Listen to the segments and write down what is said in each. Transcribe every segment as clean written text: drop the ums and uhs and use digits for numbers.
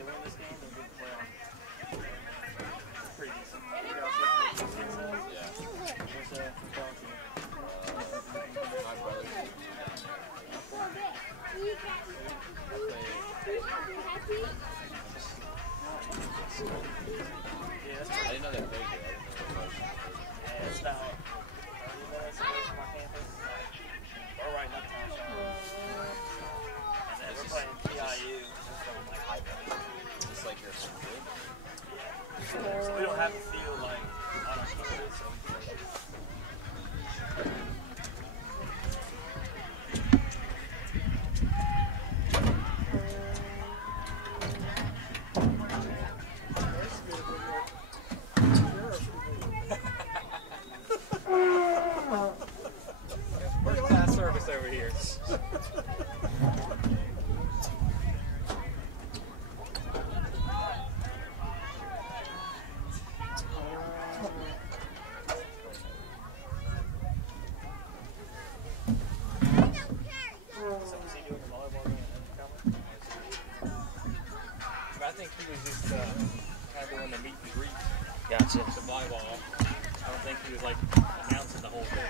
they win this game, they'll get the playoff. Pretty decent. Yeah. What's My brother. I didn't know they played here. Yeah, it's about 30 minutes away from our campus. We're right uptown, and then we're playing PIU. Like high. It's like your home field. Yeah. So we don't have to feel like on our campus. So First class service over here. I think he was just kind of doing the meet and greet. gotcha. The volleyball. I don't think he was like announcing the whole thing.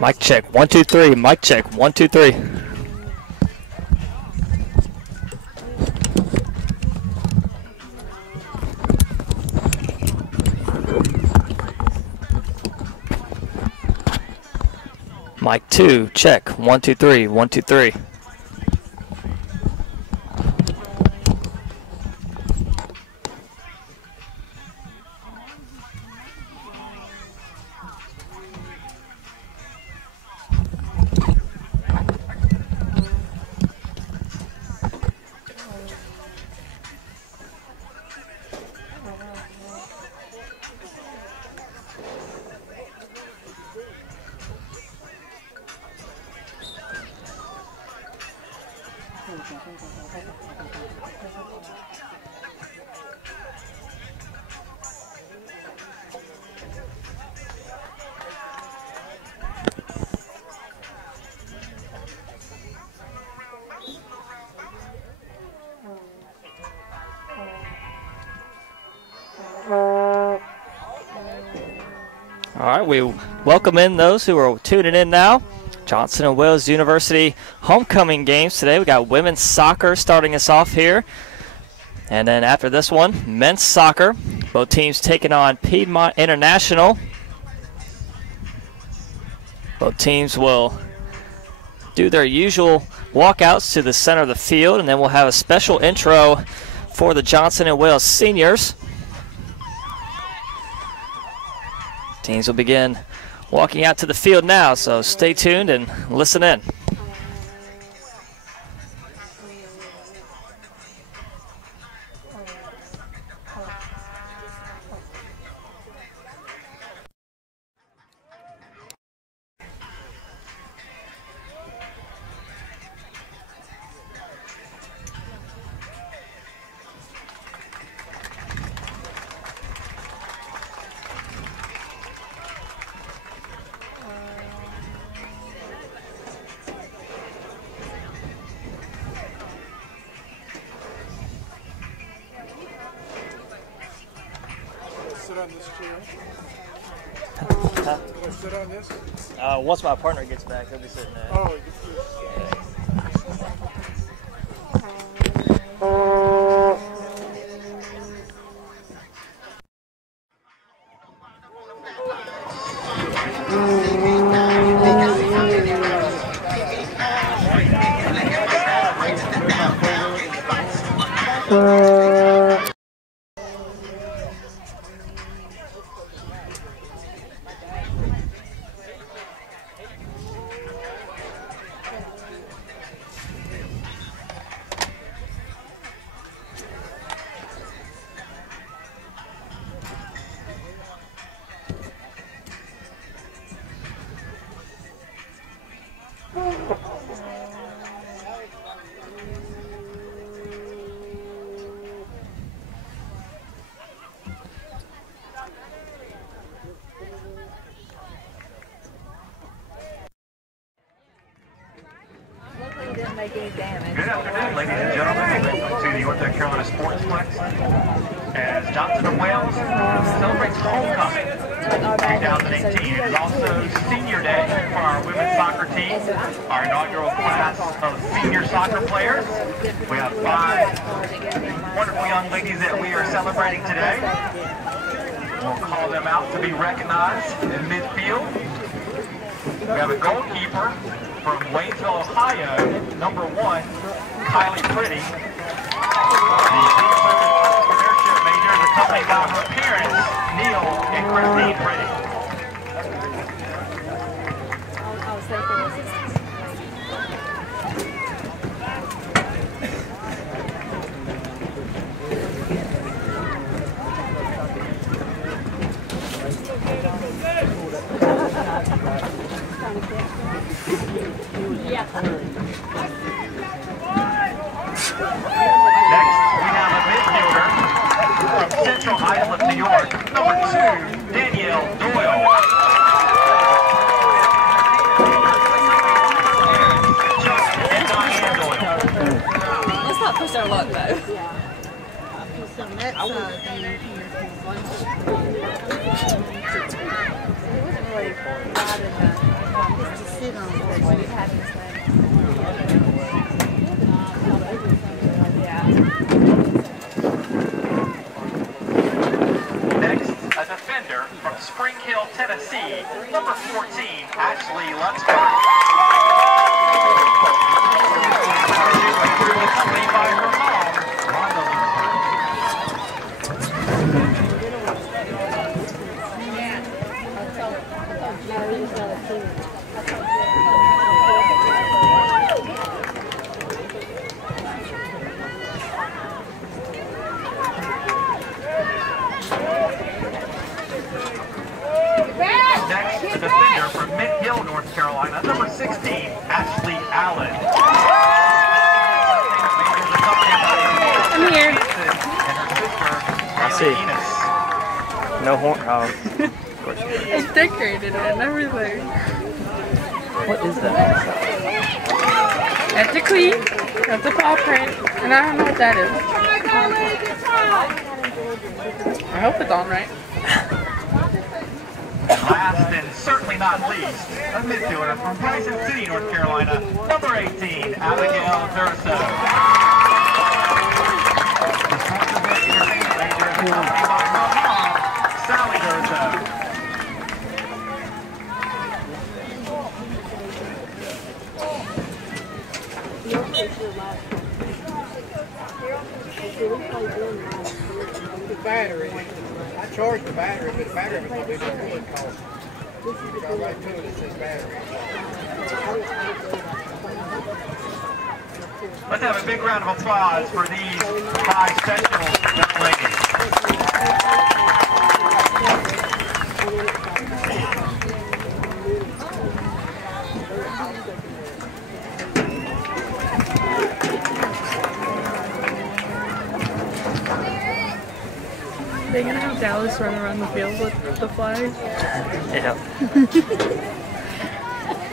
Mic check, 1, 2, 3. Mic check, 1, 2, 3. Mic 2, check, 1, 2, 3. 1, 2, 3. All right, we welcome in those who are tuning in now. Johnson & Wales University homecoming games today. We got women's soccer starting us off here. And then after this one, men's soccer. Both teams taking on Piedmont International. Both teams will do their usual walkouts to the center of the field, and then we'll have a special intro for the Johnson & Wales seniors. Teams will begin walking out to the field now, so stay tuned and listen in. Sit on this chair. Huh? Can I sit on this? Once my partner gets back, he'll be sitting there. Oh, make any damage. Good afternoon, ladies and gentlemen. Welcome to the North Carolina Sportsplex. As Johnson and Wales celebrates homecoming 2018. It is also Senior Day for our women's soccer team, our inaugural class of senior soccer players. We have 5 wonderful young ladies that we are celebrating today. We'll call them out to be recognized in midfield. We have a goalkeeper from Waynesville, Ohio, number 1, Kylie Pretty. The entrepreneurship major is accompanied by her parents, Neil and Christine Pretty. I was thinking Next, we have a midfielder from Central Islip, New York, number 2, Danielle Doyle. Chuck and Diane Doyle. Let's not push our luck though. on that side here. It wasn't really bad enough just to sit on it. What having this thing. Next, a defender from Spring Hill, Tennessee, number 14, Ashley Lutzberg. Accompanied by her mom, Rhonda Next, a defender from Mint Hill, North Carolina, number 16, Ashley Allen. I'm here. And her sister, I see. Enos. No horn. Oh, of course. It's decorated and everything. What is that? That's a cleat. That's a paw print. And I don't know what that is. I hope it's on right. Last and certainly not least, a midfielder from Bryson City, North Carolina, number 18, Abigail Durso. Sally Durso. The battery. I charged the battery, but the battery was going to be what it cost. So right to it, it says battery. Let's have a big round of applause for these 5 special young ladies. They're gonna have Dallas run around the field with the flag. Yeah.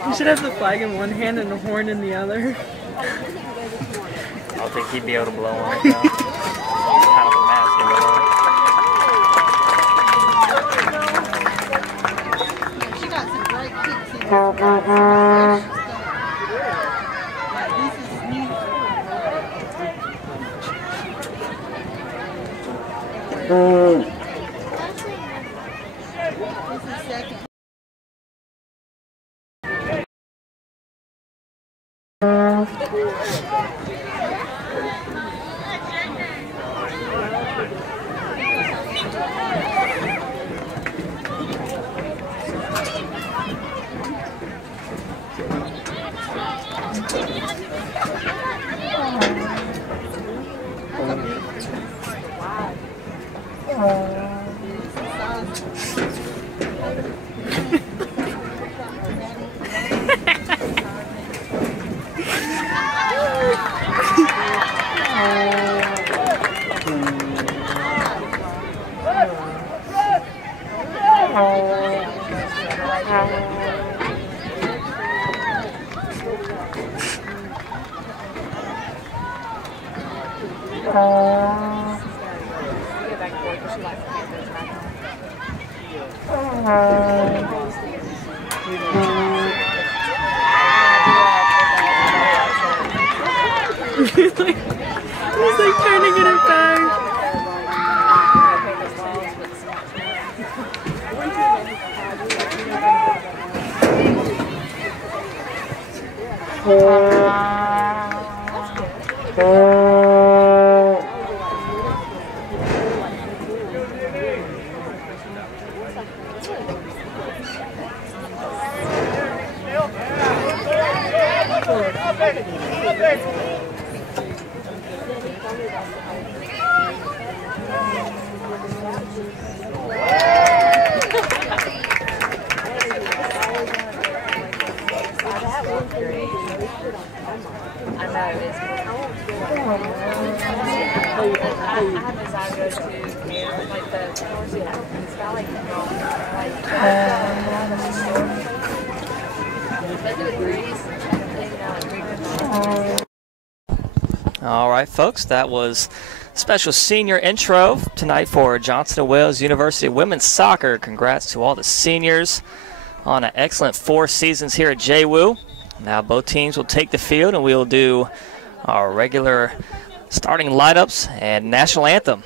You should have the flag in one hand and the horn in the other. I don't think he'd be able to blow on it though. It's kind of a mask in She got some great kicks in there. Like, this is new. This is second. back and forth, but she likes the Panthers back He's like trying to get it back. All right, folks, that was special senior intro tonight for Johnson & Wales University Women's Soccer. Congrats to all the seniors on an excellent 4 seasons here at JWU. Now both teams will take the field and we'll do our regular starting lineups and national anthem.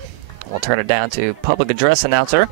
We'll turn it down to public address announcer.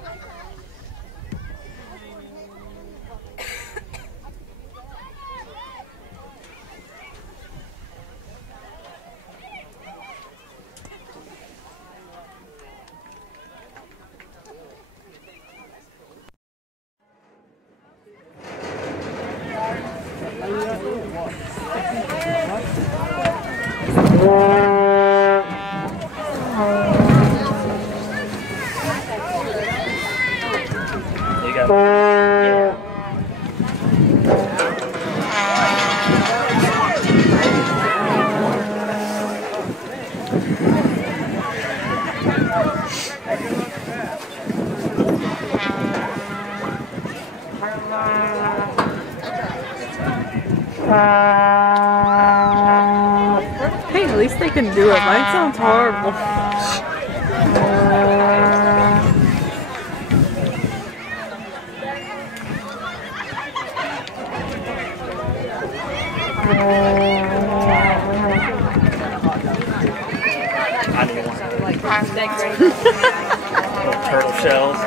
Hey, at least they can do it. Mine sounds horrible. Turtle shells.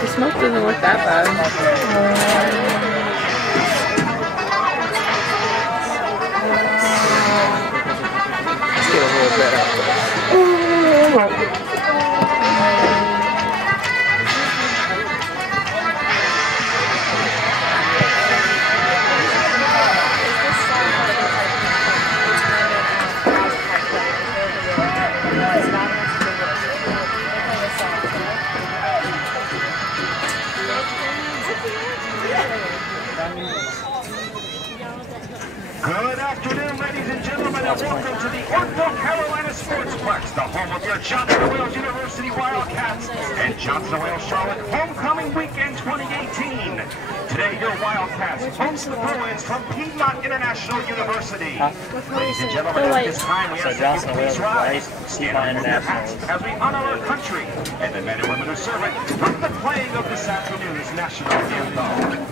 The smoke doesn't look that bad. Let's get a little bit up there. Good afternoon, ladies and gentlemen, and welcome to the North Carolina Sportsplex, the home of your Johnson & Wales University Wildcats and Johnson & Wales Charlotte Homecoming Weekend 2018. Today, your Wildcats host the Bruins from Piedmont International University. Ladies and gentlemen, at this time, we ask that you please rise, stand on your hats as we honor our country and the men and women who serve it with the playing of this afternoon's national anthem.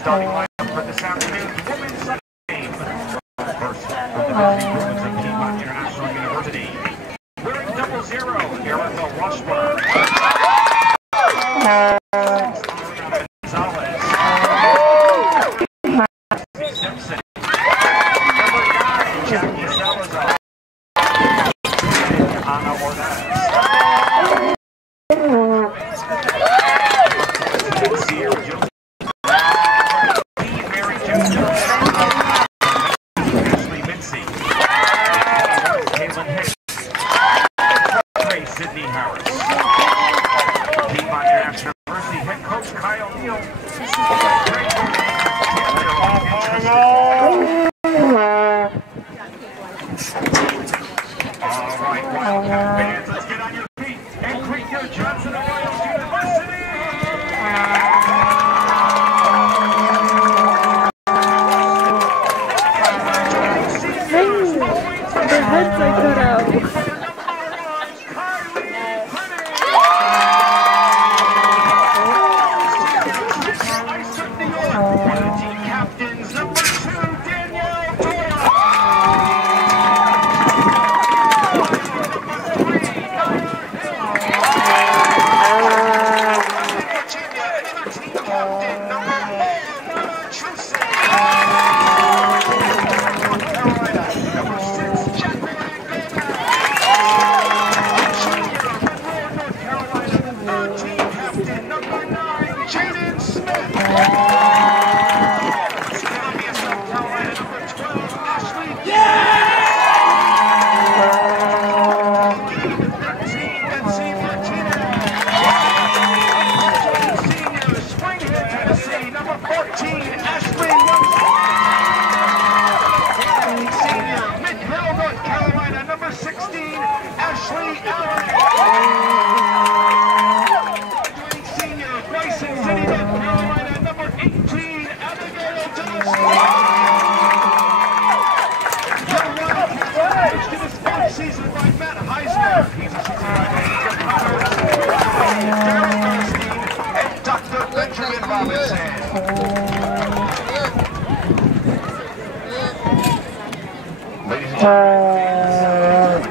starting lineup for this afternoon's women's soccer game. First, from the Busy Bruins of Piedmont International University. Wearing 00, Erica Washburn. Gonzalez. Simpson. Number 9, Jackie Salazar. Ana Ordaz. Sierra Jones. Mary Joseph. Ashley Mincy. Caitlin Hicks. Sydney Harris. Piedmont International University head coach Kyle Neal. All right, Wildcat fans, let's get on your feet and greet your Johnson & Wales University. Their heads are cut out. Captains, number 2, Danielle Doyle. Virginia, another team captain, number 4, North Carolina, number 6, Jacqueline North Carolina, the 3rd team captain, number 9, Jaden Smith.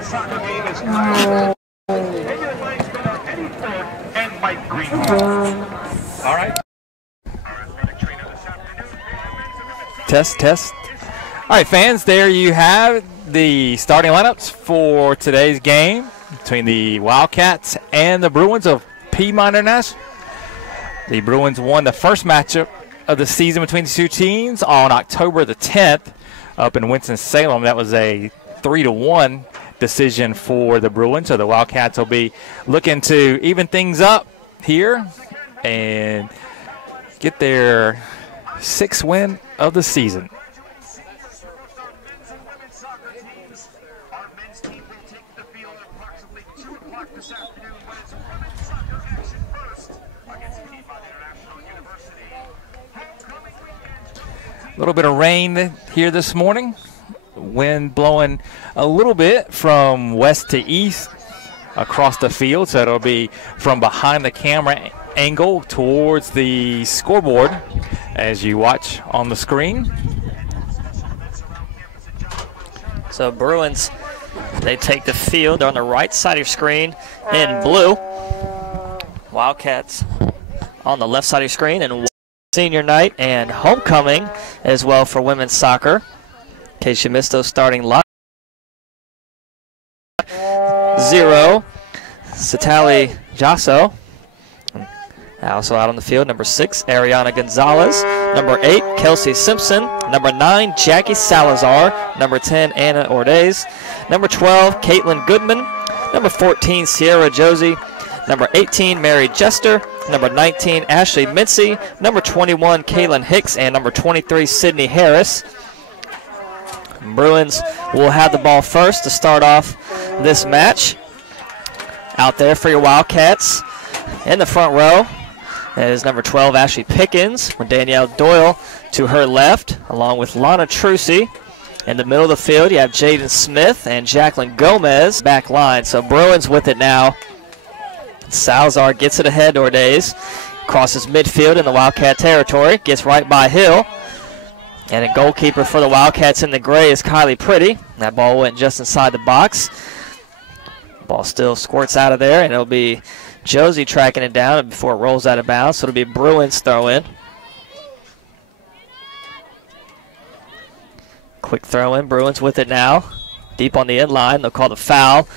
Soccer game is and Mike Greenhorn. All right. Test. All right, fans, there you have the starting lineups for today's game between the Wildcats and the Bruins of Piedmont International. The Bruins won the first matchup of the season between the two teams on October the 10th up in Winston-Salem. That was a 3-1 decision for the Bruins. So the Wildcats will be looking to even things up here and get their 6th win of the season. A little bit of rain here this morning. Wind blowing a little bit from west to east across the field, so it'll be from behind the camera angle towards the scoreboard as you watch on the screen. So Bruins, they take the field. They're on the right side of your screen in blue. Wildcats on the left side of your screen in senior night and homecoming as well for women's soccer. In case you missed those starting line. 0, Satali Jasso. Also out on the field, number 6, Ariana Gonzalez. Number 8, Kelsey Simpson. Number 9, Jackie Salazar. Number 10, Anna Ordaz. Number 12, Caitlin Goodman. Number 14, Sierra Josie. Number 18, Mary Jester. Number 19, Ashley Mincy. Number 21, Kaylin Hicks. And number 23, Sydney Harris. Bruins will have the ball first to start off this match. Out there for your Wildcats in the front row is number 12, Ashley Pickens, with Danielle Doyle to her left, along with Lana Trucy. In the middle of the field, you have Jaden Smith and Jacqueline Gomez back line. So Bruins with it now. Salazar gets it ahead, Ordaz. Crosses midfield in the Wildcat territory. Gets right by Hill. And a goalkeeper for the Wildcats in the gray is Kylie Pretty. That ball went just inside the box. Ball still squirts out of there, and it'll be Josie tracking it down before it rolls out of bounds. So it'll be Bruins throw in. Quick throw in. Bruins with it now. Deep on the end line. They'll call the foul.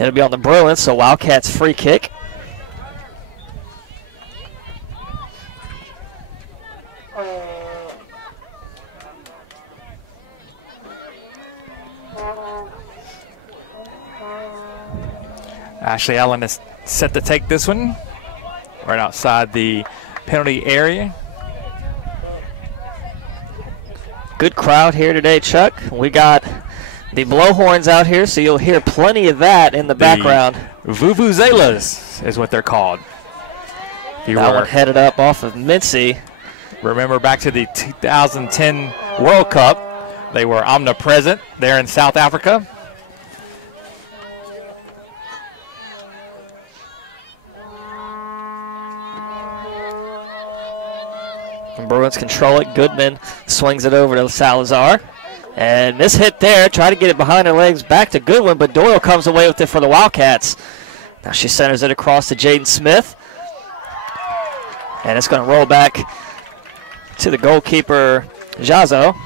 It'll be on the Bruins, so Wildcats free kick. Ashley Allen is set to take this one right outside the penalty area. Good crowd here today, Chuck. We got the blowhorns out here, so you'll hear plenty of that in the background. Vuvuzelas is what they're called. That one headed up off of Mincy. Remember back to the 2010 World Cup, they were omnipresent there in South Africa. And Bruins control it. Goodman swings it over to Salazar. And this hit there, try to get it behind her legs, back to Goodwin, but Doyle comes away with it for the Wildcats. Now she centers it across to Jaden Smith. And it's going to roll back to the goalkeeper, Jazo.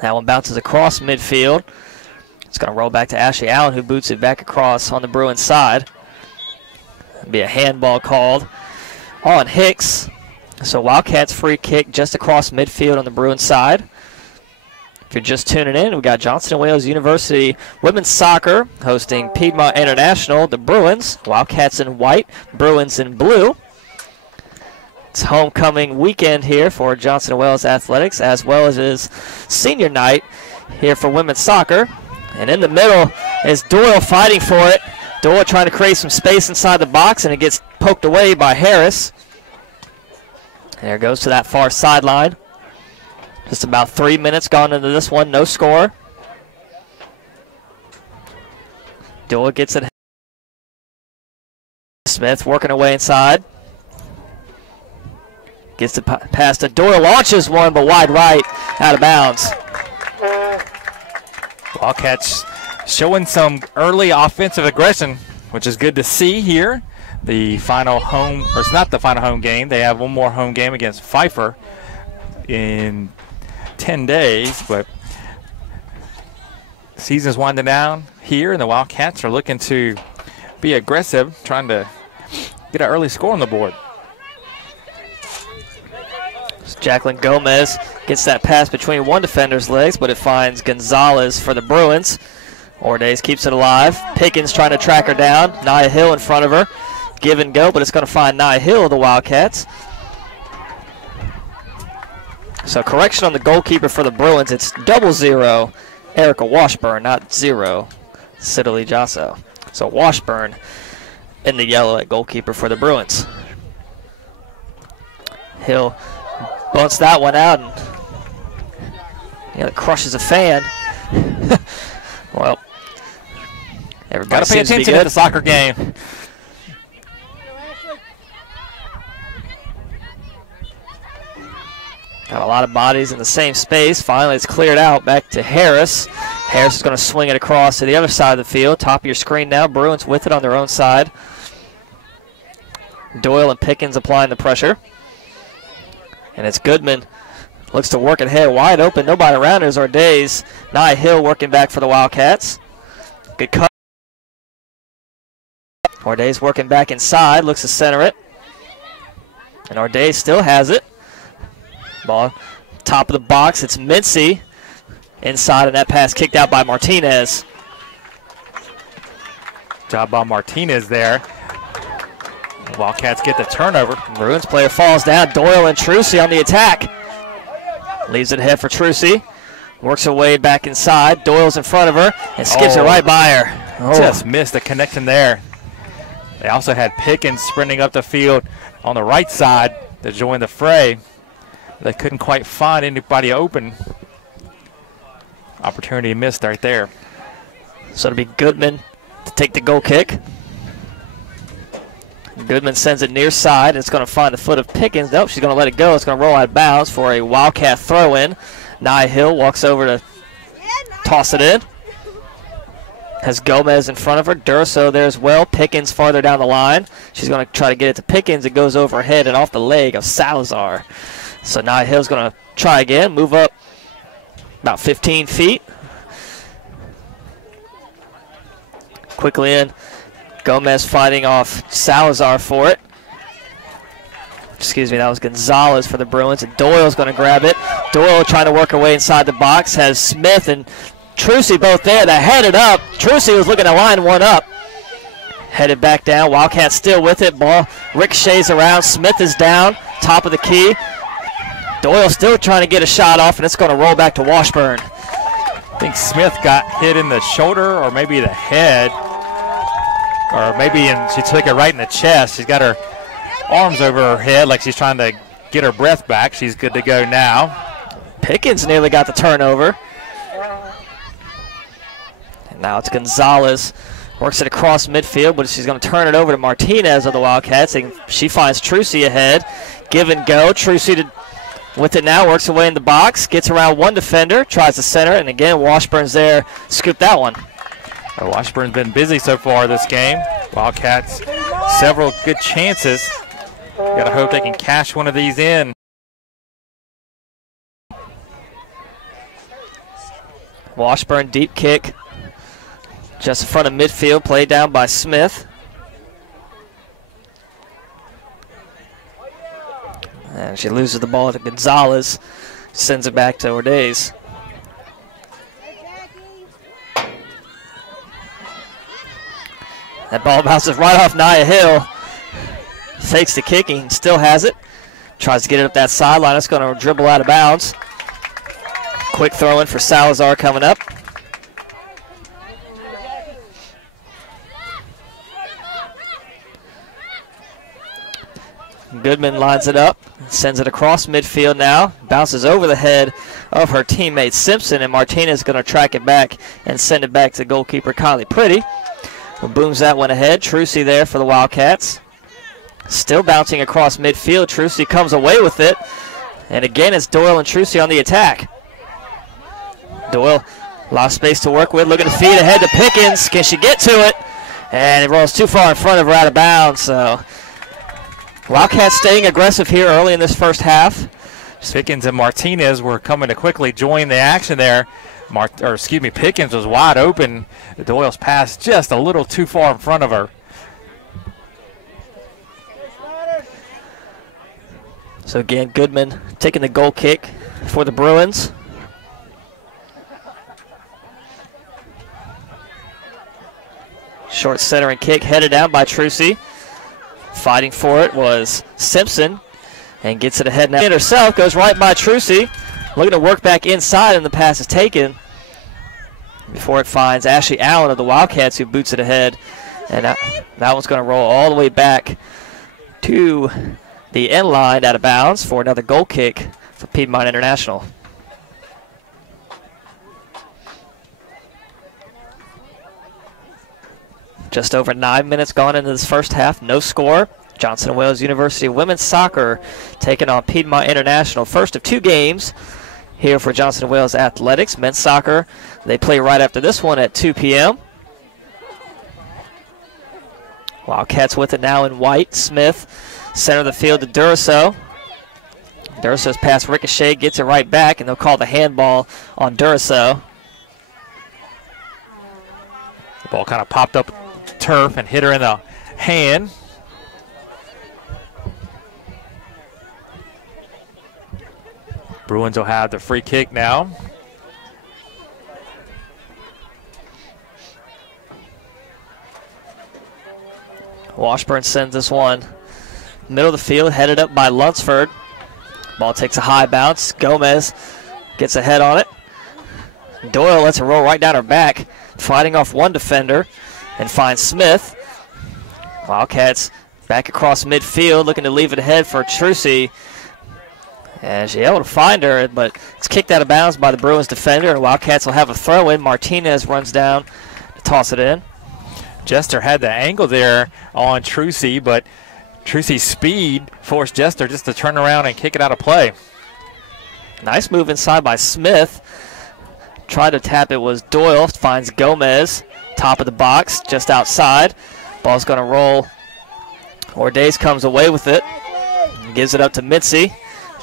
That one bounces across midfield. It's going to roll back to Ashley Allen, who boots it back across on the Bruins side. There'll be a handball called on Hicks. So Wildcats free kick just across midfield on the Bruins side. If you're just tuning in, we've got Johnson & Wales University Women's Soccer hosting Piedmont International, the Bruins. Wildcats in white, Bruins in blue. It's homecoming weekend here for Johnson & Wales Athletics, as well as his senior night here for women's soccer. And in the middle is Doyle fighting for it. Doyle trying to create some space inside the box, and it gets poked away by Harris. There it goes to that far sideline. Just about 3 minutes gone into this one, no score. Doyle gets it. Smith working away inside. Gets the pass to Doyle, launches one, but wide right, out of bounds. Wildcats showing some early offensive aggression, which is good to see here. The final home, or it's not the final home game. They have one more home game against Pfeiffer in 10 days, but the season's winding down here, and the Wildcats are looking to be aggressive, trying to get an early score on the board. Jacqueline Gomez gets that pass between one defender's legs, but it finds Gonzalez for the Bruins. Ordays keeps it alive. Pickens trying to track her down. Nia Hill in front of her. Give and go, but it's going to find Nia Hill of the Wildcats. So correction on the goalkeeper for the Bruins. It's 00 Erica Washburn, not 0 Sidley Jasso. So Washburn in the yellow at goalkeeper for the Bruins. Hill bunts that one out, and it crushes a fan. Well, everybody got to pay attention at the soccer game. Got a lot of bodies in the same space. Finally, it's cleared out back to Harris. Harris is going to swing it across to the other side of the field. Top of your screen now. Bruins with it on their own side. Doyle and Pickens applying the pressure. And it's Goodman. Looks to work ahead, wide open. Nobody around. There's Ordays. Nia Hill working back for the Wildcats. Good cut. Ordays working back inside. Looks to center it. And Ordays still has it. Ball top of the box. It's Mincy inside, and that pass kicked out by Martinez. Job by Martinez there. The Wildcats get the turnover. Bruins player falls down. Doyle and Trucy on the attack. Leaves it ahead for Trucy. Works her way back inside. Doyle's in front of her and skips it right by her. Just missed the connection there. They also had Pickens sprinting up the field on the right side to join the fray. They couldn't quite find anybody open. Opportunity missed right there. So it'll be Goodman to take the goal kick. Goodman sends it near side. It's going to find the foot of Pickens. Nope, she's going to let it go. It's going to roll out of bounds for a Wildcat throw-in. Nia Hill walks over to toss it in. Has Gomez in front of her. Durso there as well. Pickens farther down the line. She's going to try to get it to Pickens. It goes over her head and off the leg of Salazar. So Nia Hill's going to try again. Move up about 15 feet. Quickly in. Gomez fighting off Salazar for it. Excuse me, that was Gonzalez for the Bruins. And Doyle's going to grab it. Doyle trying to work her way inside the box. Has Smith and Trucy both there. They headed up. Trucy was looking to line one up. Headed back down. Wildcat still with it. Ball ricochets around. Smith is down. Top of the key. Doyle still trying to get a shot off, and it's going to roll back to Washburn. I think Smith got hit in the shoulder or maybe the head. Or maybe she took it right in the chest. She's got her arms over her head like she's trying to get her breath back. She's good to go now. Pickens nearly got the turnover. And now it's Gonzalez. Works it across midfield, but she's going to turn it over to Martinez of the Wildcats. And she finds Trucy ahead. Give and go. Trucy with it now. Works away in the box. Gets around one defender. Tries to center. And again, Washburn's there. Scoop that one. Washburn's been busy so far this game. Wildcats, several good chances. Got to hope they can cash one of these in. Washburn deep kick. Just in front of midfield. Played down by Smith. And she loses the ball to Gonzalez. Sends it back to Ordays. That ball bounces right off Nia Hill. Fakes the kicking, still has it. Tries to get it up that sideline. It's going to dribble out of bounds. Quick throw in for Salazar coming up. Goodman lines it up, sends it across midfield now. Bounces over the head of her teammate Simpson, and Martinez is going to track it back and send it back to goalkeeper Kylie Pretty. Booms that one ahead. Trucy there for the Wildcats. Still bouncing across midfield. Trucy comes away with it. And again, it's Doyle and Trucy on the attack. Doyle, a lot of space to work with. Looking to feed ahead to Pickens. Can she get to it? And it rolls too far in front of her, out of bounds. So Wildcats staying aggressive here early in this first half. Pickens and Martinez were coming to quickly join the action there. Pickens was wide open. Doyle's pass just a little too far in front of her. So again, Goodman taking the goal kick for the Bruins. Short centering kick headed down by Trucy. Fighting for it was Simpson and gets it ahead now. Herself goes right by Trucy. Looking to work back inside, and the pass is taken before it finds Ashley Allen of the Wildcats, who boots it ahead. And that one's going to roll all the way back to the end line out of bounds for another goal kick for Piedmont International. Just over 9 minutes gone into this first half. No score. Johnson & Wales University women's soccer taking on Piedmont International. First of two games here for Johnson & Wales Athletics. Men's soccer, they play right after this one at 2 p.m. Wildcats with it now in white. Smith, center of the field to Durso. Durso's pass ricochet, gets it right back, and they'll call the handball on Durso. The ball kind of popped up turf and hit her in the hand. Bruins will have the free kick now. Washburn sends this one middle of the field, headed up by Lunsford. Ball takes a high bounce. Gomez gets a head on it. Doyle lets it roll right down her back, fighting off one defender, and finds Smith. Wildcats back across midfield, looking to leave it ahead for Trucy. And she's able to find her, but it's kicked out of bounds by the Bruins defender, and Wildcats will have a throw-in. Martinez runs down to toss it in. Jester had the angle there on Trucy, but Trucy's speed forced Jester just to turn around and kick it out of play. Nice move inside by Smith. Tried to tap it was Doyle, finds Gomez. Top of the box, just outside. Ball's going to roll. Ordace comes away with it. Gives it up to Mitzi.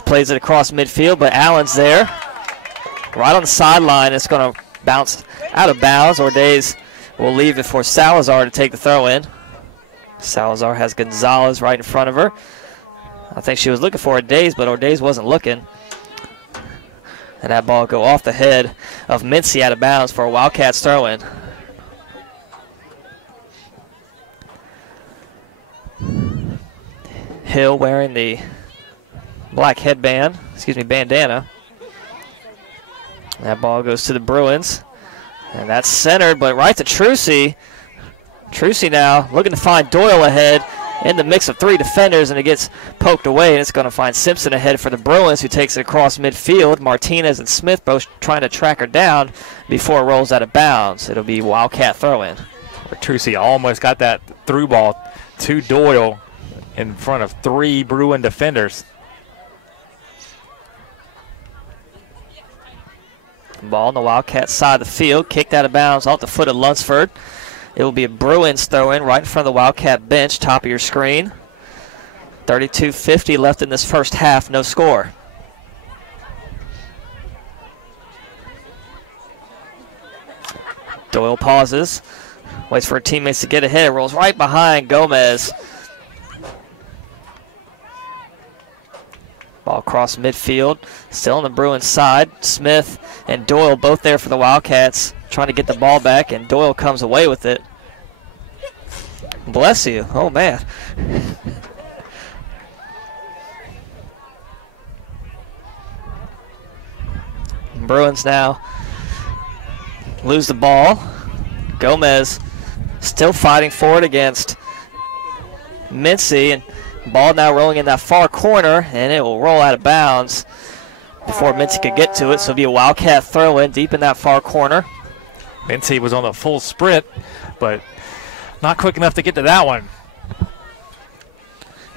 Plays it across midfield, but Allen's there. Right on the sideline, it's going to bounce out of bounds. Ordace will leave it for Salazar to take the throw in. Salazar has Gonzalez right in front of her. I think she was looking for Ordace, but Ordace wasn't looking. And that ball will go off the head of Mitzi out of bounds for a Wildcats throw in. Hill wearing the black headband, bandana. That ball goes to the Bruins. And that's centered, but right to Trucy. Trucy now looking to find Doyle ahead in the mix of three defenders, and it gets poked away, and it's going to find Simpson ahead for the Bruins, who takes it across midfield. Martinez and Smith both trying to track her down before it rolls out of bounds. It'll be Wildcat throw-in. Trucy almost got that through ball to Doyle in front of three Bruin defenders. Ball on the Wildcat side of the field, kicked out of bounds off the foot of Lunsford. It will be a Bruins throw-in right in front of the Wildcat bench, top of your screen. 32:50 left in this first half, no score. Doyle pauses, waits for her teammates to get ahead, rolls right behind Gomez. Ball across midfield, still on the Bruins side. Smith and Doyle both there for the Wildcats, trying to get the ball back, and Doyle comes away with it. Bless you. Oh, man. Bruins now lose the ball. Gomez still fighting for it against Mincy, and ball now rolling in that far corner, and it will roll out of bounds before Mincy could get to it, so it'll be a Wildcat throw-in deep in that far corner. Mincy was on the full sprint, but not quick enough to get to that one.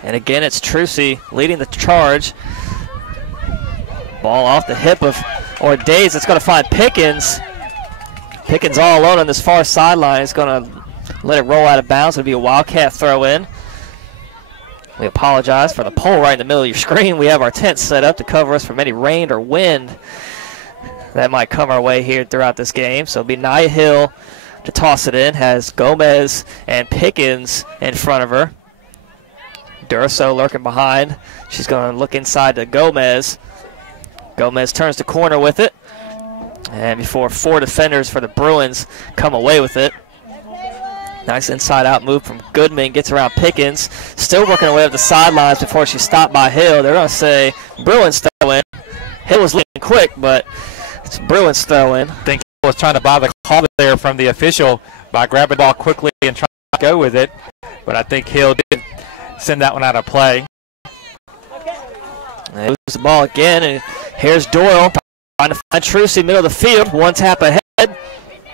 And again, it's Trucy leading the charge. Ball off the hip of Ordace. It's going to find Pickens. Pickens all alone on this far sideline. It's going to let it roll out of bounds. It'll be a Wildcat throw-in. We apologize for the pole right in the middle of your screen. We have our tent set up to cover us from any rain or wind that might come our way here throughout this game. So it'll be Nia Hill to toss it in. Has Gomez and Pickens in front of her. Durso lurking behind. She's going to look inside to Gomez. Gomez turns the corner with it. And before four defenders for the Bruins come away with it. Nice inside-out move from Goodman. Gets around Pickens. Still working her way up the sidelines before she's stopped by Hill. They're going to say Bruins throw-in. Hill was leading quick, but it's Bruins throw-in. I think Hill was trying to buy the call there from the official by grabbing the ball quickly and trying to go with it. But I think Hill did send that one out of play. They lose the ball again, and here's Doyle trying to find Trucy, middle of the field. One tap ahead.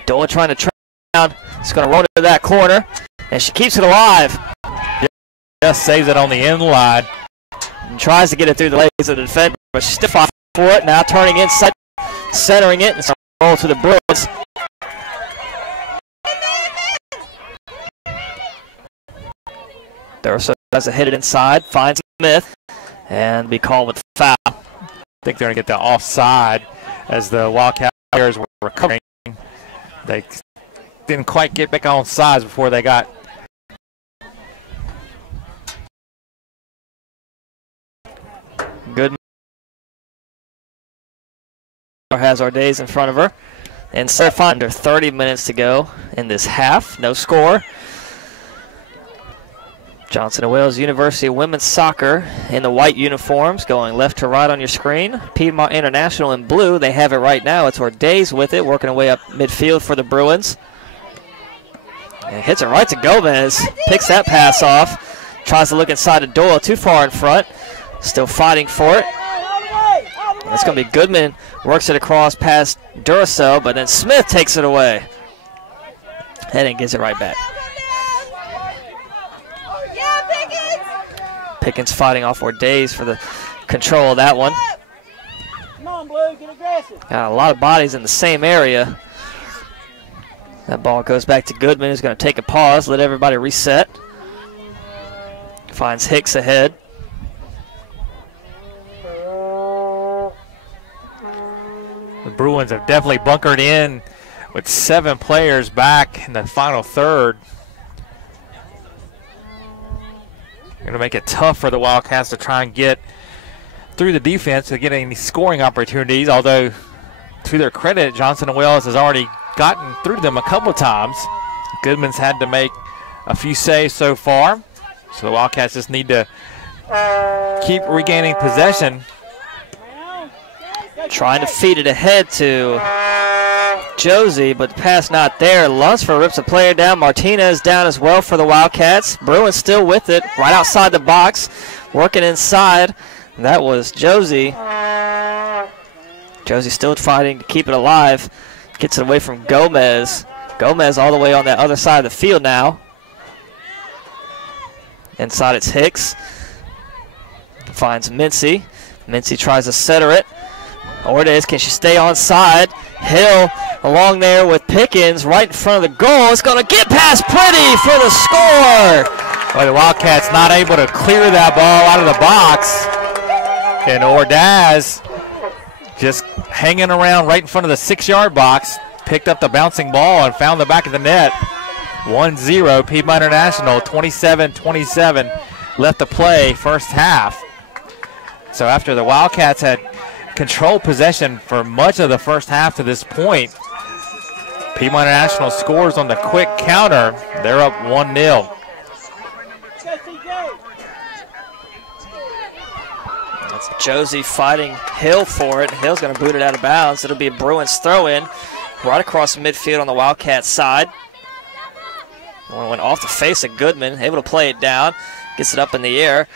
Doyle trying to track down. It's going to roll into that corner, and she keeps it alive. Just saves it on the end line. And tries to get it through the legs of the defender, but she's still fighting for it. Now turning inside, centering it, and it's going to roll to the Bruins. Durso tries to hit it inside, finds Smith, and be called with foul. I think they're going to get the offside as the Wildcat players were recovering. They didn't quite get back on sides before they got. Good. Has Ordace in front of her. And set under 30 minutes to go in this half. No score. Johnson & Wales University women's soccer in the white uniforms, going left to right on your screen. Piedmont International in blue. They have it right now. It's Ordace with it, working her way up midfield for the Bruins. And hits it right to Gomez. Picks that pass off. Tries to look inside of Doyle. Too far in front. Still fighting for it. It's going to be Goodman, works it across past Duracell, but then Smith takes it away. And then gives it right back. Pickens fighting off Ordays for the control of that one. Come on, Blue, get aggressive. Got a lot of bodies in the same area. That ball goes back to Goodman, who's going to take a pause, let everybody reset. Finds Hicks ahead. The Bruins have definitely bunkered in with 7 players back in the final third. Going to make it tough for the Wildcats to try and get through the defense to get any scoring opportunities, although to their credit, Johnson and Wells has already gotten through them a couple of times. Goodman's had to make a few saves so far, so the Wildcats just need to keep regaining possession. Trying to feed it ahead to Josie, but the pass not there. Lunsford rips a player down. Martinez down as well for the Wildcats. Bruins still with it, right outside the box, working inside. That was Josie. Josie still fighting to keep it alive. Gets it away from Gomez. Gomez all the way on that other side of the field now. Inside it's Hicks. Finds Mincy. Mincy tries to center it. Ortiz, can she stay on side? Hill along there with Pickens right in front of the goal. It's going to get past Pretty for the score. Well, the Wildcats not able to clear that ball out of the box. And Ordaz just hanging around right in front of the 6-yard box, picked up the bouncing ball and found the back of the net. 1-0, Piedmont International, 27-27 left to play first half. So after the Wildcats had controlled possession for much of the first half to this point, Piedmont International scores on the quick counter. They're up 1-0. That's Josie fighting Hill for it. Hill's going to boot it out of bounds. It'll be a Bruins throw-in right across midfield on the Wildcats side. One went off the face of Goodman, able to play it down. Gets it up in the air.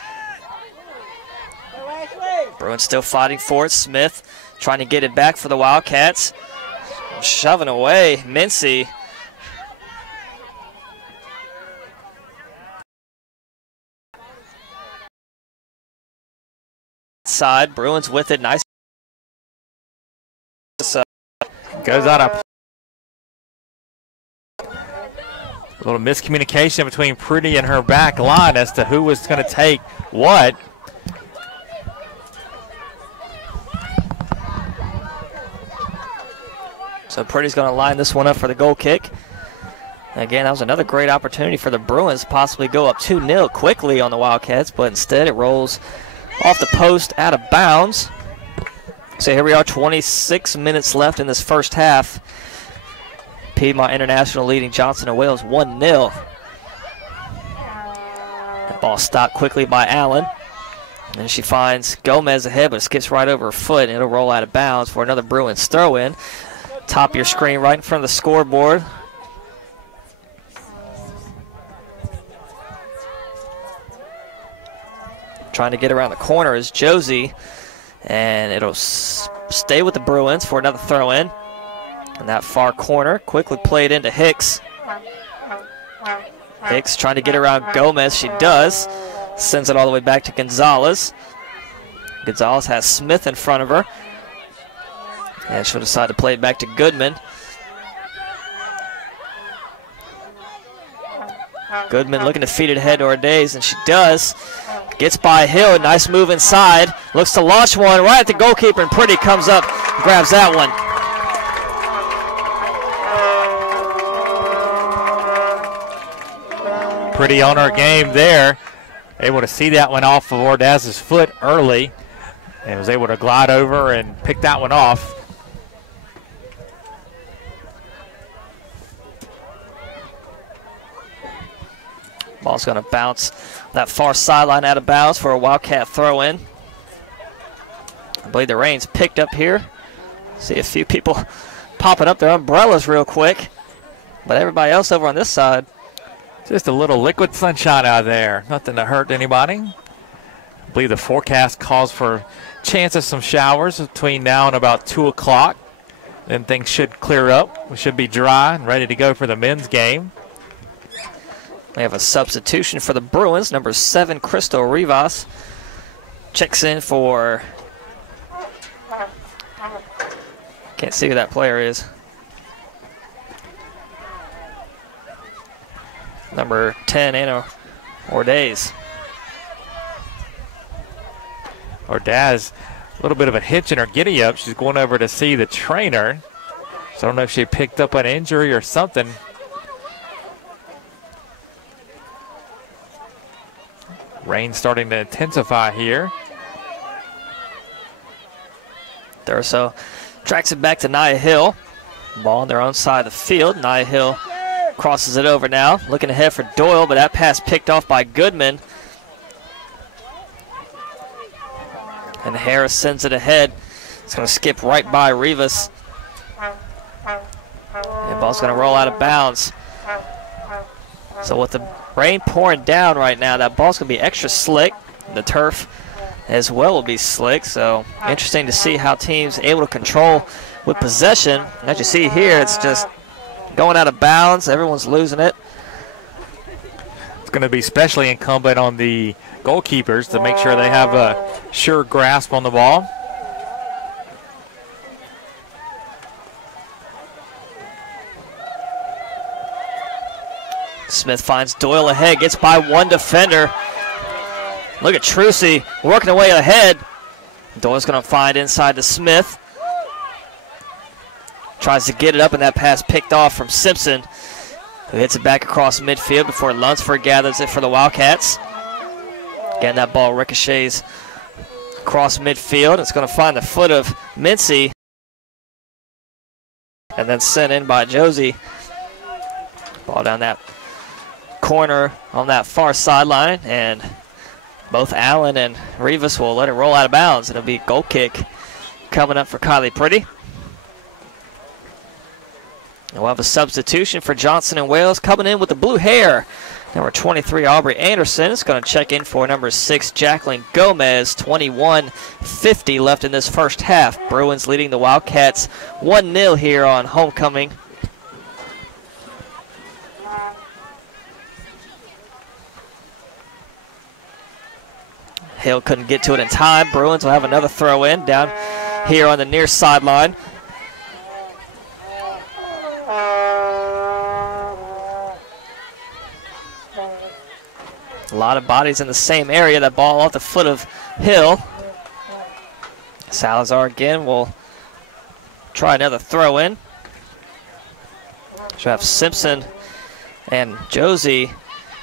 Bruins still fighting for it. Smith trying to get it back for the Wildcats. Shoving away. Mincy. Side. Bruins with it. Nice. Goes out of. A little miscommunication between Pretty and her back line as to who was going to take what. So Pretty's going to line this one up for the goal kick. Again, that was another great opportunity for the Bruins to possibly go up 2-0 quickly on the Wildcats, but instead it rolls off the post out of bounds. So here we are, 26 minutes left in this first half. Piedmont International leading Johnson and Wales 1-0. The ball stopped quickly by Allen. And she finds Gomez ahead, but it skips right over her foot, and it'll roll out of bounds for another Bruins throw-in. Top of your screen right in front of the scoreboard. Trying to get around the corner is Josie, and it'll stay with the Bruins for another throw-in. In that far corner, quickly played into Hicks. Hicks trying to get around Gomez. She does. Sends it all the way back to Gonzalez. Gonzalez has Smith in front of her. And she'll decide to play it back to Goodman. Goodman looking to feed it ahead to Ordays, and she does. Gets by Hill, nice move inside. Looks to launch one right at the goalkeeper, and Pretty comes up and grabs that one. Pretty on her game there. Able to see that one off of Ordaz's foot early, and was able to glide over and pick that one off. Ball's going to bounce that far sideline out of bounds for a Wildcat throw-in. I believe the rain's picked up here. See a few people popping up their umbrellas real quick. But everybody else over on this side. Just a little liquid sunshine out there. Nothing to hurt anybody. I believe the forecast calls for chance of some showers between now and about 2 o'clock. Then things should clear up. We should be dry and ready to go for the men's game. We have a substitution for the Bruins. Number 7, Crystal Rivas checks in for, can't see who that player is. Number 10, Anna Ordaz. Ordaz, a little bit of a hitch in her giddy up. She's going over to see the trainer. So I don't know if she picked up an injury or something. Rain starting to intensify here. Thurso tracks it back to Nia Hill. Ball on their own side of the field. Nia Hill crosses it over now. Looking ahead for Doyle, but that pass picked off by Goodman. And Harris sends it ahead. It's going to skip right by Rivas. And ball's going to roll out of bounds. So with the rain pouring down right now, that ball's going to be extra slick. The turf as well will be slick. So interesting to see how teams able to control with possession. As you see here, it's just going out of bounds. Everyone's losing it. It's going to be especially incumbent on the goalkeepers to make sure they have a sure grasp on the ball. Smith finds Doyle ahead, gets by one defender. Look at Trucy working away ahead. Doyle's going to find inside to Smith. Tries to get it up, and that pass picked off from Simpson, who hits it back across midfield before Lunsford gathers it for the Wildcats. Again, that ball ricochets across midfield. It's going to find the foot of Mincy, and then sent in by Josie. Ball down that corner on that far sideline, and both Allen and Rivas will let it roll out of bounds. It'll be a goal kick coming up for Kylie Pretty. And we'll have a substitution for Johnson and Wales coming in with the blue hair. Number 23, Aubrey Anderson, is going to check in for number 6, Jacqueline Gomez. 21:50 left in this first half. Bruins leading the Wildcats 1-0 here on homecoming. Hill couldn't get to it in time. Bruins will have another throw in down here on the near sideline. A lot of bodies in the same area. That ball off the foot of Hill. Salazar again will try another throw in. She'll have Simpson and Josie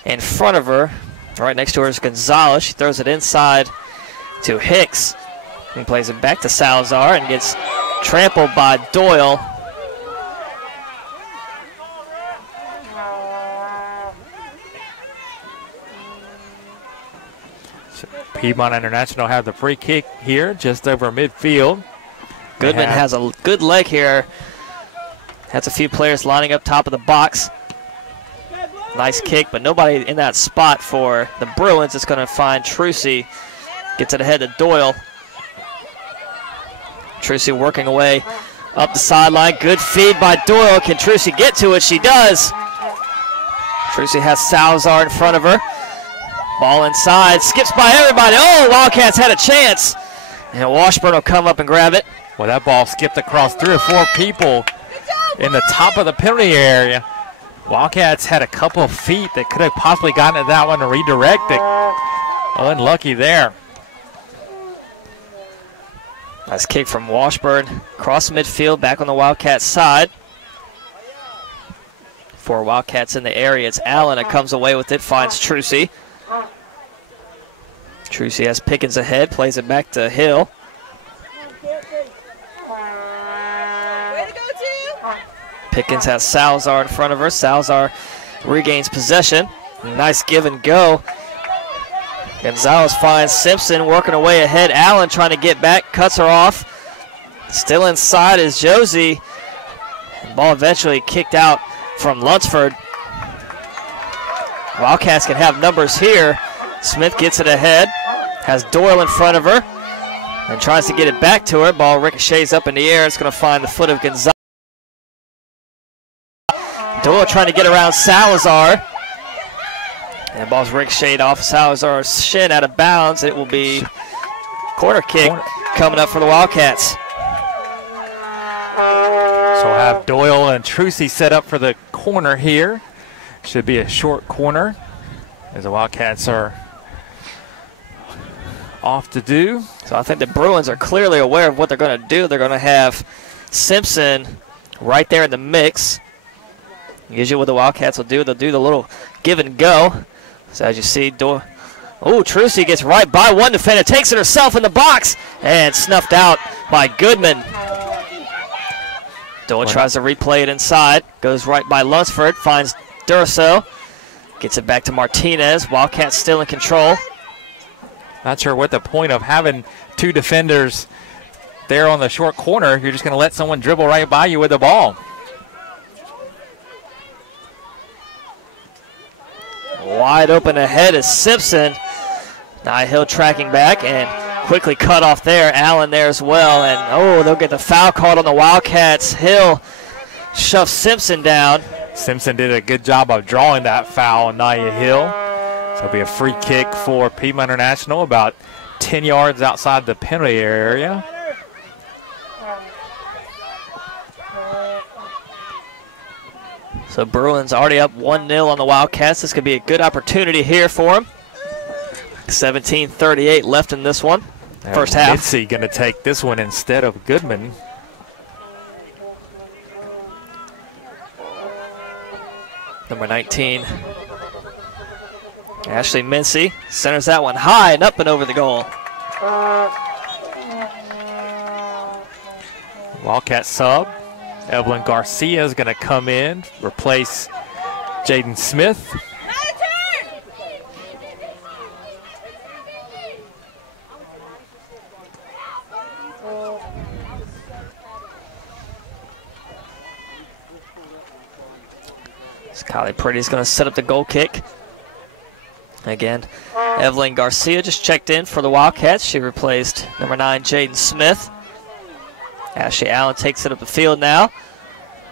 in front of her. Right next to her is Gonzalez. She throws it inside to Hicks. He plays it back to Salazar and gets trampled by Doyle. Piedmont International have the free kick here just over midfield. Goodman has a good leg here. Has a few players lining up top of the box. Nice kick, but nobody in that spot for the Bruins. It's going to find Trucy. Gets it ahead to Doyle. Trucy working away up the sideline. Good feed by Doyle. Can Trucy get to it? She does. Trucy has Salazar in front of her. Ball inside. Skips by everybody. Oh, Wildcats had a chance. And Washburn will come up and grab it. Well, that ball skipped across 3 or 4 people in the top of the penalty area. Wildcats had a couple of feet that could have possibly gotten to that one to redirect it. Unlucky there. Nice kick from Washburn. Across midfield, back on the Wildcats side. 4 Wildcats in the area. It's Allen that comes away with it, finds Trucy. Trucy has Pickens ahead, plays it back to Hill. Pickens has Salazar in front of her. Salazar regains possession. Nice give and go. Gonzalez finds Simpson working away ahead. Allen trying to get back, cuts her off. Still inside is Josie. The ball eventually kicked out from Lunsford. Wildcats can have numbers here. Smith gets it ahead. Has Doyle in front of her. and tries to get it back to her. Ball ricochets up in the air. It's going to find the foot of Gonzalez. Doyle trying to get around Salazar. And the ball's ricocheted off Salazar's shin out of bounds. It will be corner kick coming up for the Wildcats. So we'll have Doyle and Trucy set up for the corner here. Should be a short corner as the Wildcats are off to do. So I think the Bruins are clearly aware of what they're going to do. They're going to have Simpson right there in the mix. Usually what the Wildcats will do, they'll do the little give and go. So as you see, Doyle. Oh, Trucy gets right by one defender, takes it herself in the box, and snuffed out by Goodman. Doyle tries to replay it inside, goes right by Lunsford, finds Durso, gets it back to Martinez. Wildcats still in control. Not sure what the point of having two defenders there on the short corner if you're just going to let someone dribble right by you with the ball. Wide open ahead is Simpson. Now Hill tracking back and quickly cut off there. Allen there as well. And oh, they'll get the foul called on the Wildcats. Hill shoves Simpson down. Simpson did a good job of drawing that foul on Nia Hill. So it'll be a free kick for Piedmont International about 10 yards outside the penalty area. So Bruins already up 1-0 on the Wildcats. This could be a good opportunity here for them. 17:38 left in this one. First half. Mitzi going to take this one instead of Goodman. Number 19, Ashley Mincy centers that one high and up and over the goal. Wildcat sub. Evelyn Garcia is going to come in, replace Jaden Smith. Kylie Purdy's going to set up the goal kick. Again, Evelyn Garcia just checked in for the Wildcats. She replaced number 9, Jaden Smith. Ashley Allen takes it up the field now.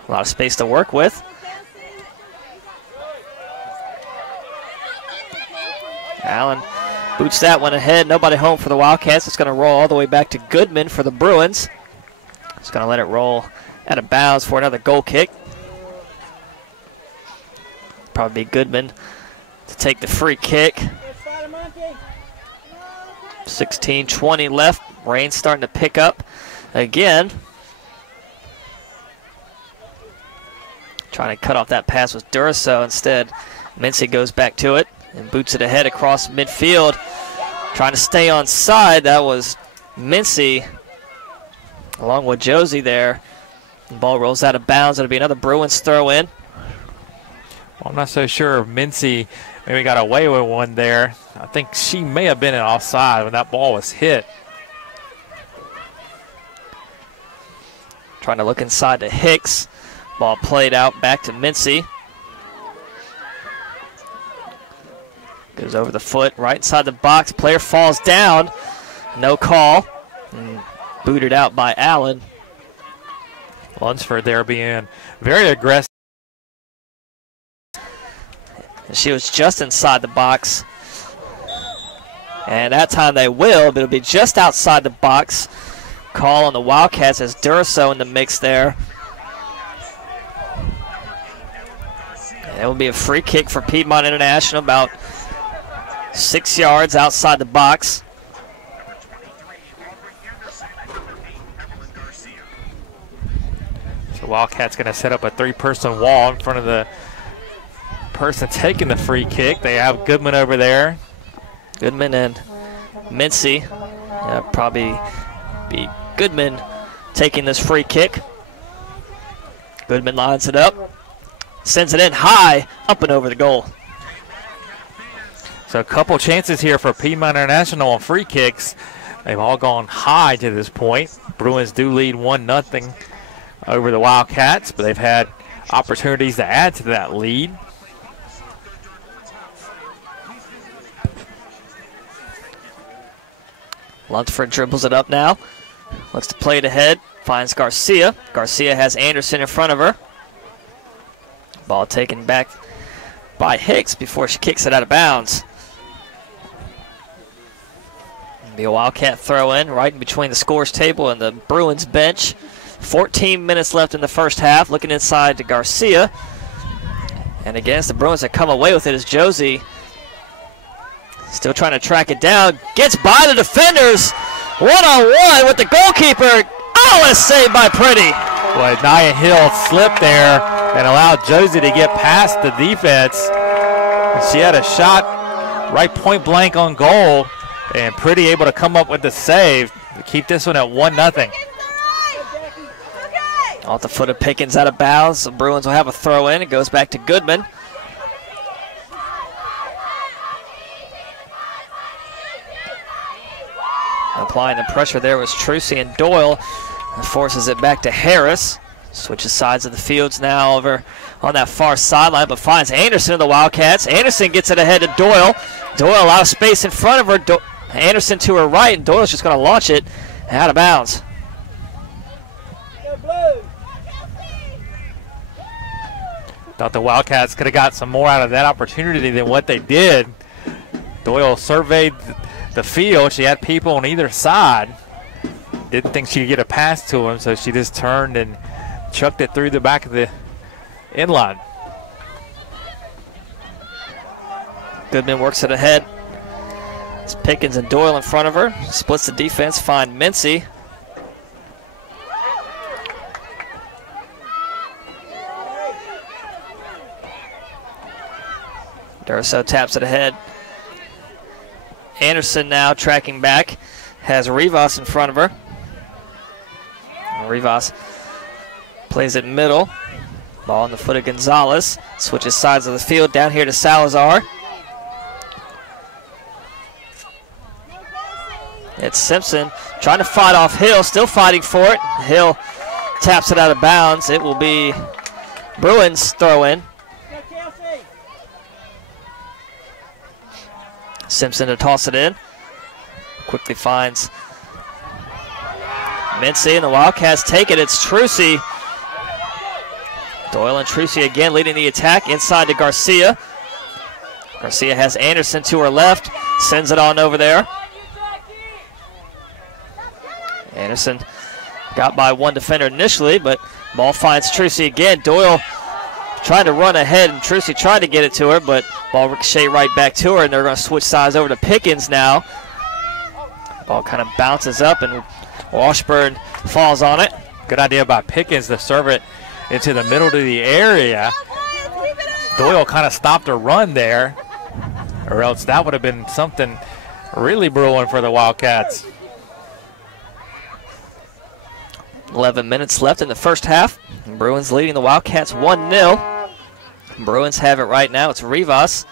A lot of space to work with. Allen boots that one ahead. Nobody home for the Wildcats. It's going to roll all the way back to Goodman for the Bruins. It's going to let it roll out of bounds for another goal kick. Probably be Goodman to take the free kick. 16:20 left. Rain's starting to pick up again. Trying to cut off that pass with Durso. Instead, Mincy goes back to it and boots it ahead across midfield. Trying to stay on side. That was Mincy along with Josie there. The ball rolls out of bounds. It'll be another Bruins throw in. Well, I'm not so sure if Mincy maybe got away with one there. I think she may have been offside when that ball was hit. Trying to look inside to Hicks. Ball played out back to Mincy. Goes over the foot, right inside the box. Player falls down. No call. And booted out by Allen. Lunsford there being very aggressive. She was just inside the box. And that time they will, but it'll be just outside the box. Call on the Wildcats as Durso in the mix there. And it will be a free kick for Piedmont International, about 6 yards outside the box. So Wildcats going to set up a three-person wall in front of the person taking the free kick. They have Goodman over there. Goodman and Mincy. Probably be Goodman taking this free kick. Goodman lines it up. Sends it in high, up and over the goal. So a couple chances here for Piedmont International on free kicks. They've all gone high to this point. Bruins do lead 1-0 over the Wildcats, but they've had opportunities to add to that lead. Luntford dribbles it up now. Looks to play it ahead. Finds Garcia. Garcia has Anderson in front of her. Ball taken back by Hicks before she kicks it out of bounds. Be a Wildcat throw in right in between the scores table and the Bruins bench. 14 minutes left in the first half. Looking inside to Garcia. And against the Bruins that come away with it is Josie. Still trying to track it down. Gets by the defenders. One-on-one with the goalkeeper. Oh, it's saved by Pretty. Boy, Nia Hill slipped there and allowed Josie to get past the defense. And she had a shot right point blank on goal. And Pretty able to come up with the save to keep this one at 1-0. Off the foot of Pickens out of bounds. The Bruins will have a throw in. It goes back to Goodman. Applying the pressure there was Trucy and Doyle. And forces it back to Harris. Switches sides of the fields now over on that far sideline, but finds Anderson of the Wildcats. Anderson gets it ahead to Doyle. Doyle out of space in front of her. Anderson to her right, and Doyle's just going to launch it out of bounds. Thought the Wildcats could have got some more out of that opportunity than what they did. Doyle surveyed the field. She had people on either side. Didn't think she could get a pass to him, so she just turned and chucked it through the back of the end line. Goodman works it ahead. It's Pickens and Doyle in front of her. Splits the defense, find Mincy. Durso taps it ahead. Anderson now tracking back. Has Rivas in front of her. Rivas plays it middle. Ball on the foot of Gonzalez. Switches sides of the field down here to Salazar. It's Simpson trying to fight off Hill, still fighting for it. Hill taps it out of bounds. It will be Bruins throw in. Simpson to toss it in. Quickly finds Mincy, and the Wildcats take it. It's Trucy. Doyle and Trucy again leading the attack inside to Garcia. Garcia has Anderson to her left, sends it on over there. Anderson got by one defender initially, but ball finds Trucy again. Doyle trying to run ahead, and Trucy tried to get it to her, but ball ricochet right back to her, and they're going to switch sides over to Pickens now. Ball kind of bounces up, and Washburn falls on it. Good idea by Pickens to serve it into the middle of the area. Doyle kind of stopped her run there, or else that would have been something really brewing for the Wildcats. 11 minutes left in the first half. Bruins leading the Wildcats 1-0. Bruins have it right now. It's Rivas.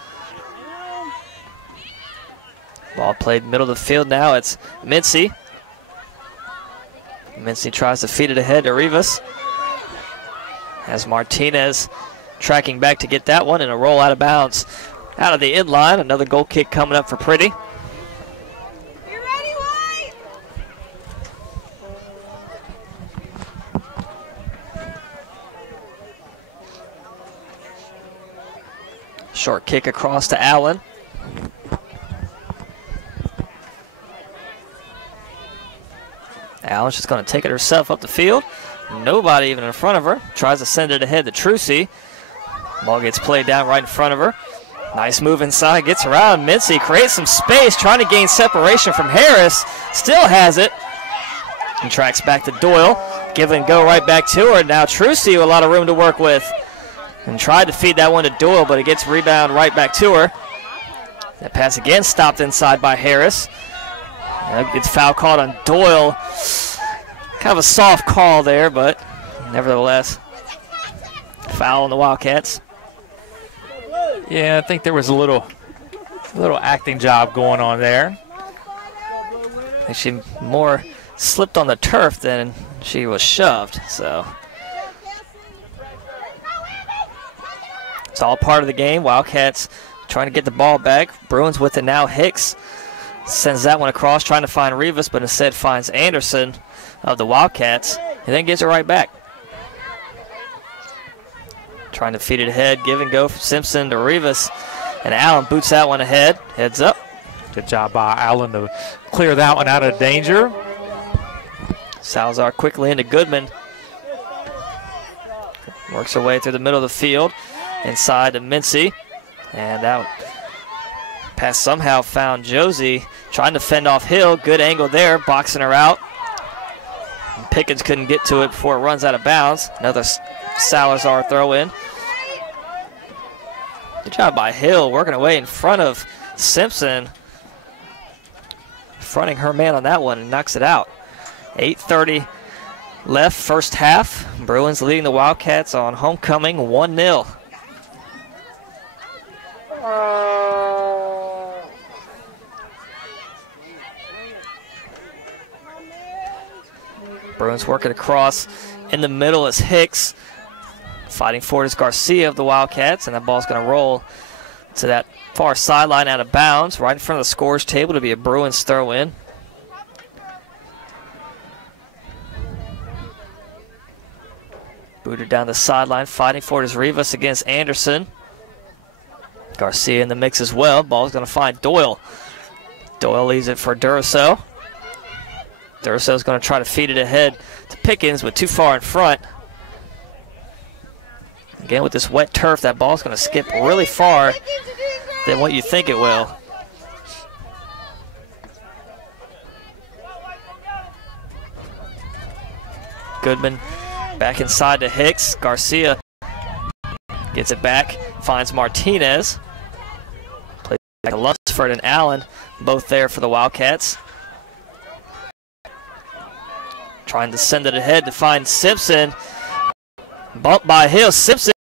Ball played middle of the field now. It's Mincy. Mincy tries to feed it ahead to Rivas. As Martinez tracking back to get that one, and a roll out of bounds out of the end line. Another goal kick coming up for Pretty. Short kick across to Allen. Allen's just going to take it herself up the field. Nobody even in front of her. Tries to send it ahead to Trucy. Ball gets played down right in front of her. Nice move inside. Gets around Mincy. Creates some space. Trying to gain separation from Harris. Still has it. And tracks back to Doyle. Give and go right back to her. Now Trucy with a lot of room to work with. And tried to feed that one to Doyle, but it gets rebound right back to her. That pass again stopped inside by Harris. It's foul called on Doyle. Kind of a soft call there, but nevertheless, foul on the Wildcats. Yeah, I think there was a little acting job going on there. I think she more slipped on the turf than she was shoved, so. It's all part of the game. Wildcats trying to get the ball back. Bruins with it now. Hicks Sends that one across, trying to find Rivas, but instead finds Anderson of the Wildcats, and then gives it right back. Trying to feed it ahead, give and go from Simpson to Rivas, and Allen boots that one ahead, heads up. Good job by Allen to clear that one out of danger. Salazar quickly into Goodman. Works her way through the middle of the field, inside to Mincy, and that pass somehow found Josie, trying to fend off Hill. Good angle there, boxing her out. Pickens couldn't get to it before it runs out of bounds. Another Salazar throw in. Good job by Hill, working away in front of Simpson. Fronting her man on that one and knocks it out. 8:30 left, first half. Bruins leading the Wildcats on homecoming 1-0. Bruins working across in the middle is Hicks. Fighting for it is Garcia of the Wildcats, and that ball's going to roll to that far sideline out of bounds, right in front of the scorer's table to be a Bruins throw in. Booted down the sideline, fighting for it is Rivas against Anderson. Garcia in the mix as well. Ball's going to find Doyle. Doyle leaves it for Duraso. Duraso's going to try to feed it ahead to Pickens, but too far in front. Again, with this wet turf, that ball's going to skip really far than what you think it will. Goodman back inside to Hicks. Garcia gets it back, finds Martinez. Plays back to Lunsford and Allen, both there for the Wildcats. Trying to send it ahead to find Simpson. Bumped by Hill. Simpson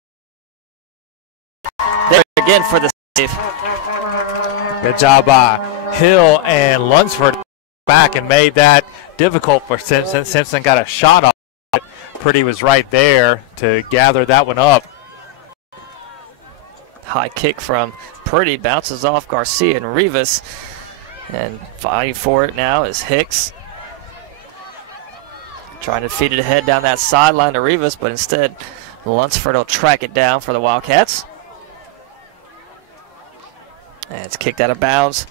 there again for the save. Good job by Hill and Lunsford back and made that difficult for Simpson. Simpson got a shot off. Pretty was right there to gather that one up. High kick from Pretty, bounces off Garcia and Rivas. And fighting for it now is Hicks. Trying to feed it ahead down that sideline to Rivas, but instead Lunsford will track it down for the Wildcats. And it's kicked out of bounds.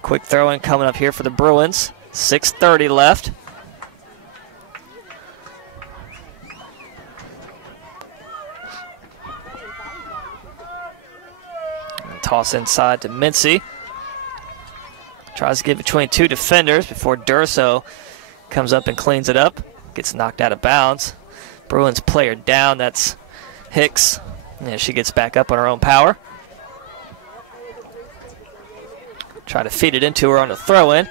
Quick throw in coming up here for the Bruins. 6:30 left. And toss inside to Mincy. Tries to get between two defenders before Durso comes up and cleans it up. Gets knocked out of bounds. Bruins player down, that's Hicks. And she gets back up on her own power. Try to feed it into her on the throw-in.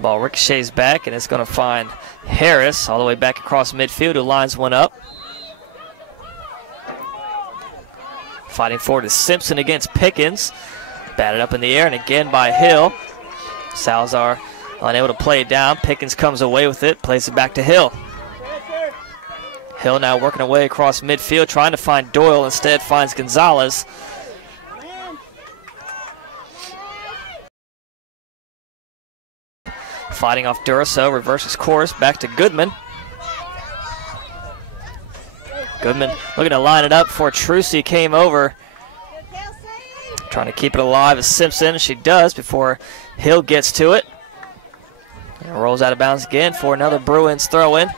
Ball ricochets back, and it's going to find Harris all the way back across midfield, who lines one up. Fighting forward is Simpson against Pickens. Batted up in the air, and again by Hill. Salazar unable to play it down. Pickens comes away with it, plays it back to Hill. Hill now working away across midfield, trying to find Doyle. Instead finds Gonzalez. Fighting off Duraso, reverses course, back to Goodman. Goodman looking to line it up before Trucy came over. Trying to keep it alive is Simpson. She does before Hill gets to it. And rolls out of bounds again for another Bruins throw-in.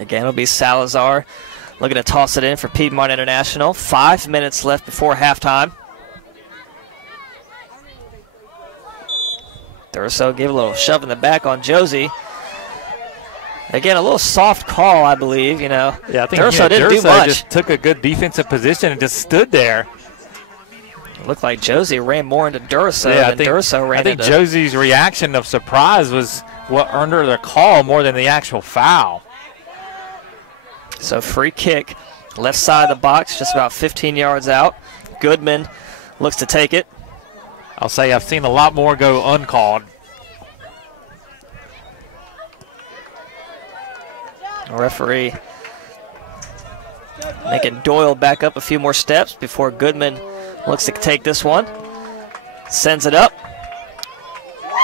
Again, it'll be Salazar looking to toss it in for Piedmont International. 5 minutes left before halftime. Durso gave a little shove in the back on Josie. Again, a little soft call, I believe. You know, yeah, I think Durso didn't do much. Just took a good defensive position and just stood there. It looked like Josie ran more into Durso than Durso ran into. I think Josie's reaction of surprise was what earned her the call more than the actual foul. So free kick, left side of the box, just about 15 yards out. Goodman looks to take it. I'll say I've seen a lot more go uncalled. The referee Making Doyle back up a few more steps before Goodman looks to take this one. Sends it up.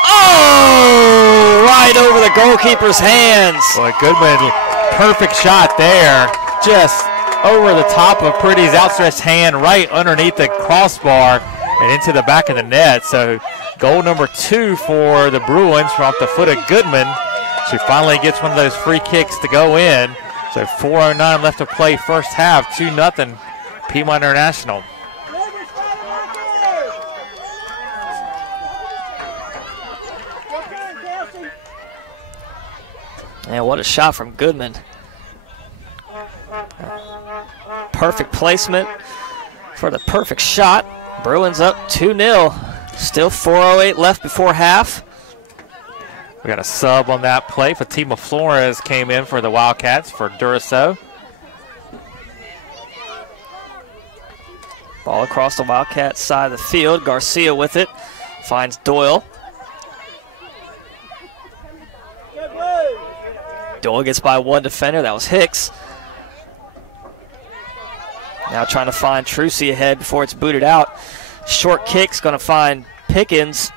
Oh! Right over the goalkeeper's hands. Boy, Goodman, perfect shot there. Just over the top of Pretty's outstretched hand, right underneath the crossbar and into the back of the net. So goal number 2 for the Bruins from off the foot of Goodman. She finally gets one of those free kicks to go in. So 4:09 left to play first half, 2-0 Piedmont International. And what a shot from Goodman. Perfect placement for the perfect shot. Bruins up 2-0. Still 4:08 left before half. We got a sub on that play. Fatima Flores came in for the Wildcats for Duraso. Ball across the Wildcats side of the field. Garcia with it. Finds Doyle. Doyle gets by one defender. That was Hicks. Now trying to find Trucy ahead before it's booted out. Short kick's going to find Pickens.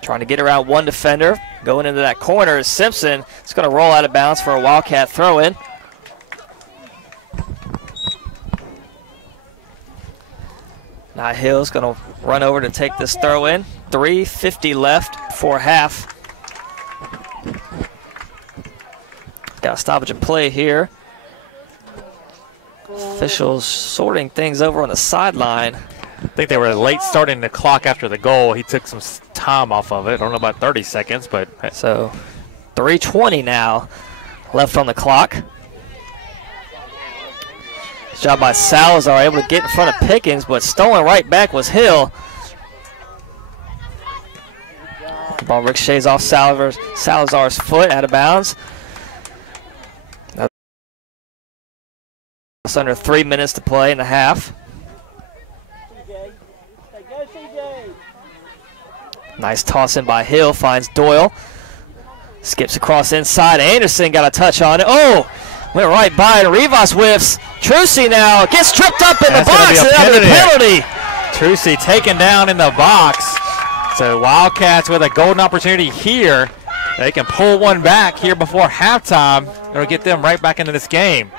Trying to get around one defender. Going into that corner is Simpson. It's going to roll out of bounds for a Wildcat throw-in. Now Hill's going to run over to take this throw-in. 3:50 left before half. Got a stoppage of play here. Officials sorting things over on the sideline. I think they were late starting the clock after the goal. He took some time off of it. I don't know about 30 seconds, but. So 3:20 now left on the clock. Job by Salazar, able to get in front of Pickens, but stolen right back was Hill. Ball ricochets off Salazar's foot, out of bounds. It's under 3 minutes to play in the half. Nice toss in by Hill, finds Doyle. Skips across inside. Anderson got a touch on it. Oh, went right by it. Rivas whiffs. Trucy now gets tripped up in the box, and that'll be a penalty. Trucy taken down in the box. So Wildcats with a golden opportunity here. They can pull one back here before halftime. It'll get them right back into this game.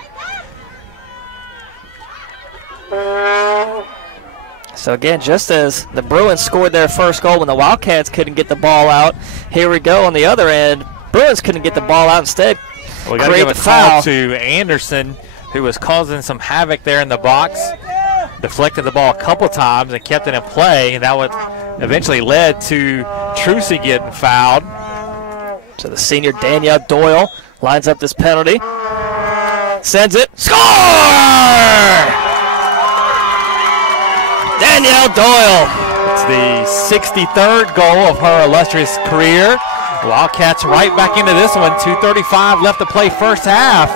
So again, just as the Bruins scored their first goal when the Wildcats couldn't get the ball out, here we go on the other end. Bruins couldn't get the ball out, instead We got to give a call to Anderson, who was causing some havoc there in the box. Deflected the ball a couple times and kept it in play, and that would eventually led to Trucy getting fouled. So the senior Danielle Doyle lines up this penalty, sends it, score! Danielle Doyle. It's the 63rd goal of her illustrious career. Wildcats right back into this one. 2:35 left to play first half.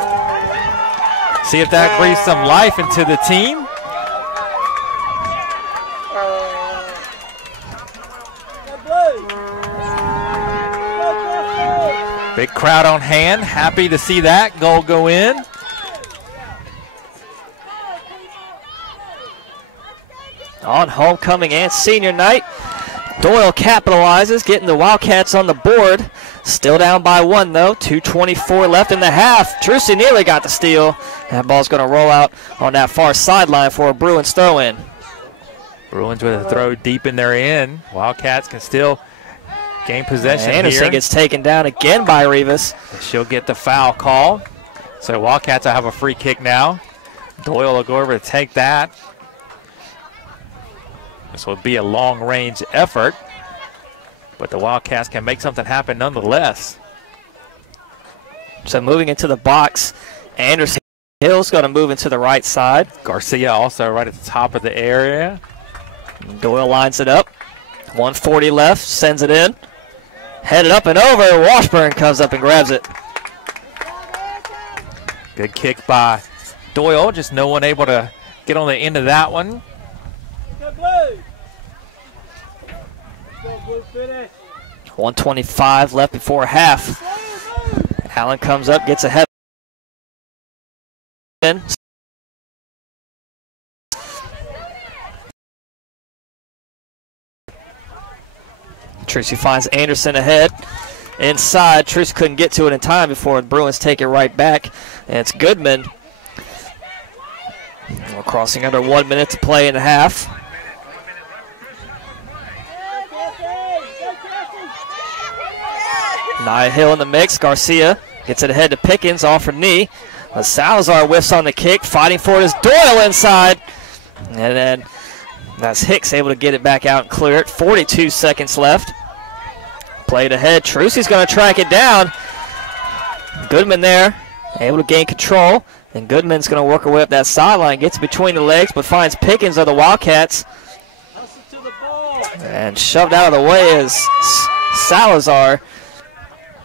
See if that breathes some life into the team. Big crowd on hand. Happy to see that goal go in. On homecoming and senior night, Doyle capitalizes, getting the Wildcats on the board. Still down by one, though. 2:24 left in the half. Trucy nearly got the steal. That ball's going to roll out on that far sideline for a Bruins throw-in. Bruins with a throw deep in their end. Wildcats can still gain possession here. Anderson gets taken down again by Rivas. She'll get the foul call. So Wildcats will have a free kick now. Doyle will go over to take that. This will be a long-range effort, but the Wildcats can make something happen nonetheless. So moving into the box, Anderson Hill's going to move into the right side. Garcia also right at the top of the area. Doyle lines it up. 1:40 left, sends it in. Headed up and over. Washburn comes up and grabs it. Good kick by Doyle, just no one able to get on the end of that one. 1:25 left before half. Allen comes up, gets ahead. Tracy finds Anderson ahead. Inside, Tracy couldn't get to it in time before the Bruins take it right back. And it's Goodman. We're crossing under 1 minute to play in the half. Nia Hill in the mix. Garcia gets it ahead to Pickens, off her knee. Salazar whiffs on the kick, fighting for it is Doyle inside. And then that's Hicks able to get it back out and clear it. 42 seconds left. Played ahead. Trucy's going to track it down. Goodman there, able to gain control. And Goodman's going to work her way up that sideline, gets between the legs, but finds Pickens of the Wildcats. And shoved out of the way is Salazar.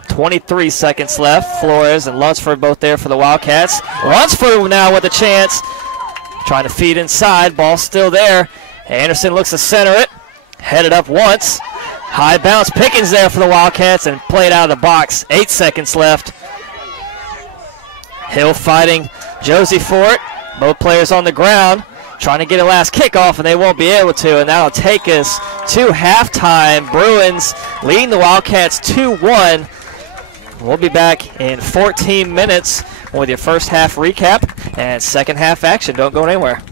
23 seconds left. Flores and Lunsford both there for the Wildcats. Lunsford now with a chance. Trying to feed inside. Ball still there. Anderson looks to center it. Headed up once. High bounce. Pickens there for the Wildcats and played out of the box. 8 seconds left. Hill fighting Josie for it. Both players on the ground. Trying to get a last kickoff, and they won't be able to. And that'll take us to halftime. Bruins leading the Wildcats 2-1. We'll be back in 14 minutes with your first half recap and second half action. Don't go anywhere.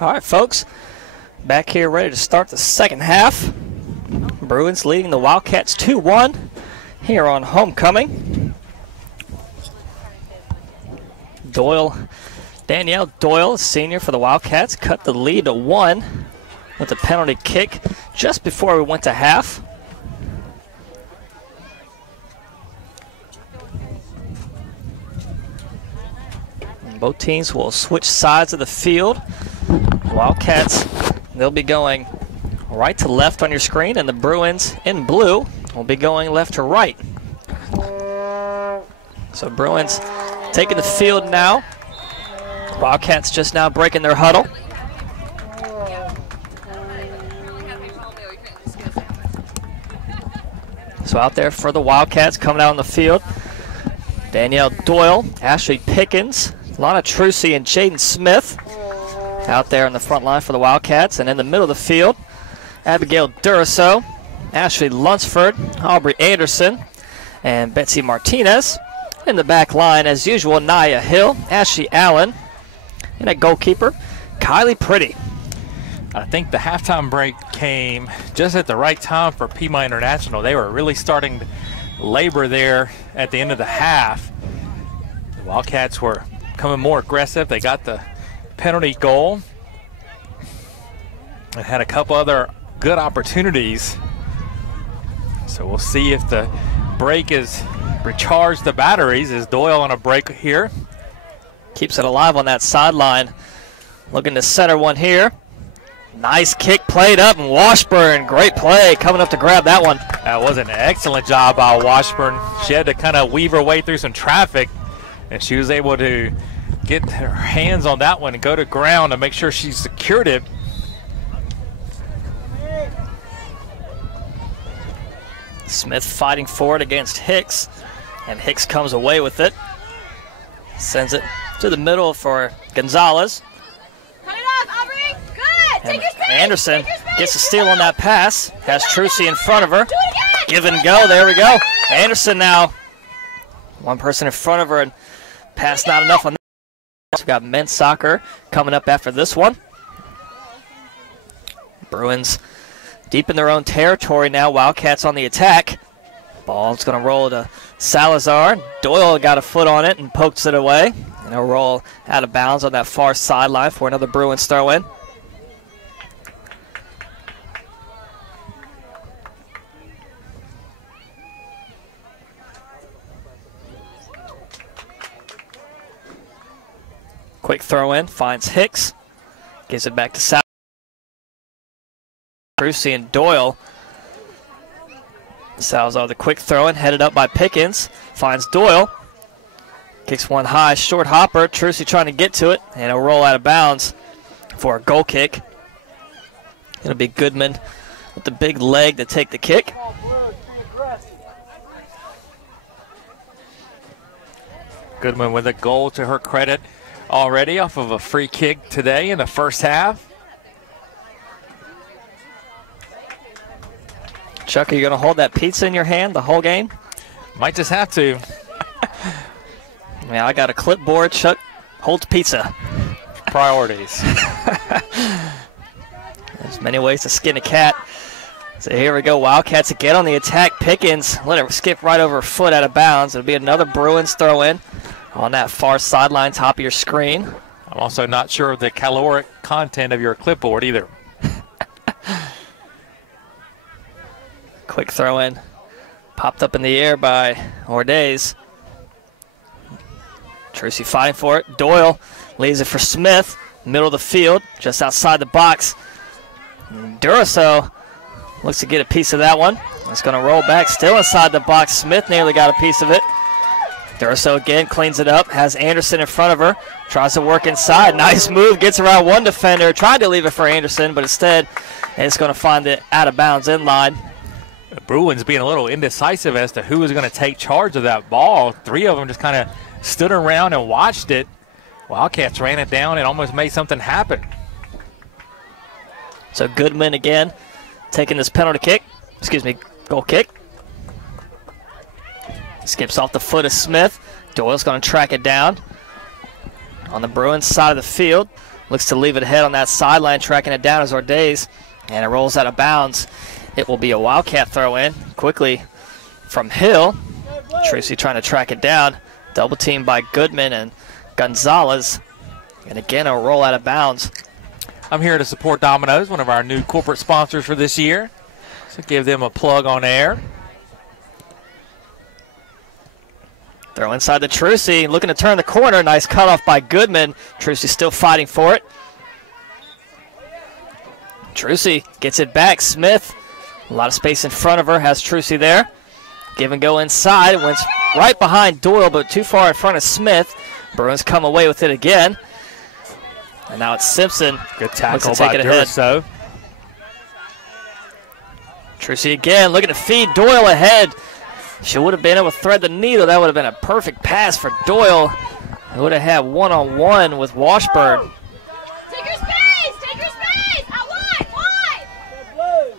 All right, folks. Back here ready to start the second half. Bruins leading the Wildcats 2-1 here on homecoming. Danielle Doyle, senior for the Wildcats, cut the lead to 1 with a penalty kick just before we went to half. And both teams will switch sides of the field. Wildcats, they'll be going right to left on your screen, and the Bruins in blue will be going left to right. So Bruins taking the field now. Wildcats just now breaking their huddle. So out there for the Wildcats coming out on the field. Danielle Doyle, Ashley Pickens, Lana Trucy, and Jaden Smith out there in the front line for the Wildcats. And in the middle of the field, Abigail Duraso, Ashley Lunsford, Aubrey Anderson, and Betsy Martinez. In the back line, as usual, Nia Hill, Ashley Allen, and a goalkeeper, Kylie Pretty. I think the halftime break came just at the right time for Pima International. They were really starting to labor there at the end of the half. The Wildcats were coming more aggressive. They got the penalty goal and had a couple other good opportunities. So we'll see if the break has recharged the batteries. Is Doyle on a break here? Keeps it alive on that sideline. Looking to center one here. Nice kick played up, and Washburn, great play, coming up to grab that one. That was an excellent job by Washburn. She had to kind of weave her way through some traffic, and she was able to get her hands on that one and go to ground to make sure she secured it. Smith fighting for it against Hicks, and Hicks comes away with it. Sends it to the middle for Gonzalez. Cut it off, Aubrey. Good. And Take your space. Anderson Take your space. gets a steal on that pass. Has Trucy in front of her. Do it again. Give and go. There we go. Anderson now. One person in front of her, and pass not enough on that. We've got men's soccer coming up after this one. Bruins deep in their own territory now. Wildcats on the attack. Ball's going to roll to Salazar. Doyle got a foot on it and pokes it away. And a roll out of bounds on that far sideline for another Bruins throw-in. Quick throw-in, finds Hicks. Gives it back to Salazar. Trucy and Doyle. Salazar the quick throw-in, headed up by Pickens. Finds Doyle. Kicks one high, short hopper. Trucy trying to get to it, and a roll out of bounds for a goal kick. It'll be Goodman with the big leg to take the kick. Goodman with a goal to her credit already off of a free kick today in the first half. Chuck, are you going to hold that pizza in your hand the whole game? Might just have to. Yeah, I got a clipboard. Chuck holds pizza. Priorities. There's many ways to skin a cat. So here we go. Wildcats again on the attack. Pickens let it skip right over her foot out of bounds. It'll be another Bruins throw-in on that far sideline top of your screen. I'm also not sure of the caloric content of your clipboard either. Quick throw-in. Popped up in the air by Ordays. Trucy fighting for it. Doyle leaves it for Smith. Middle of the field, just outside the box. Duraso looks to get a piece of that one. It's going to roll back, still inside the box. Smith nearly got a piece of it. Duraso again cleans it up, has Anderson in front of her. Tries to work inside. Nice move, gets around one defender. Tried to leave it for Anderson, but instead it's going to find it out of bounds in line. The Bruins being a little indecisive as to who was going to take charge of that ball. Three of them just kind of stood around and watched it. Wildcats ran it down and almost made something happen. So Goodman again taking this penalty kick. Excuse me, goal kick. Skips off the foot of Smith. Doyle's going to track it down. On the Bruins side of the field, Looks to leave it ahead on that sideline, tracking it down as Ordays. And it rolls out of bounds. It will be a Wildcat throw in quickly from Hill. Trucy trying to track it down. Double team by Goodman and Gonzalez. And again, a roll out of bounds. I'm here to support Domino's, one of our new corporate sponsors for this year. So give them a plug on air. Throw inside the Trucy, looking to turn the corner. Nice cutoff by Goodman. Trucy still fighting for it. Trucy gets it back. Smith, a lot of space in front of her, has Trucy there. Give and go inside. It went right behind Doyle, but too far in front of Smith. Bruins come away with it again. And now it's Simpson. Good tackle by Wsoc. Trucy again, looking to feed Doyle ahead. She would have been able to thread the needle. That would have been a perfect pass for Doyle. It would have had one-on-one with Washburn. Take your space! Take your space! Out wide!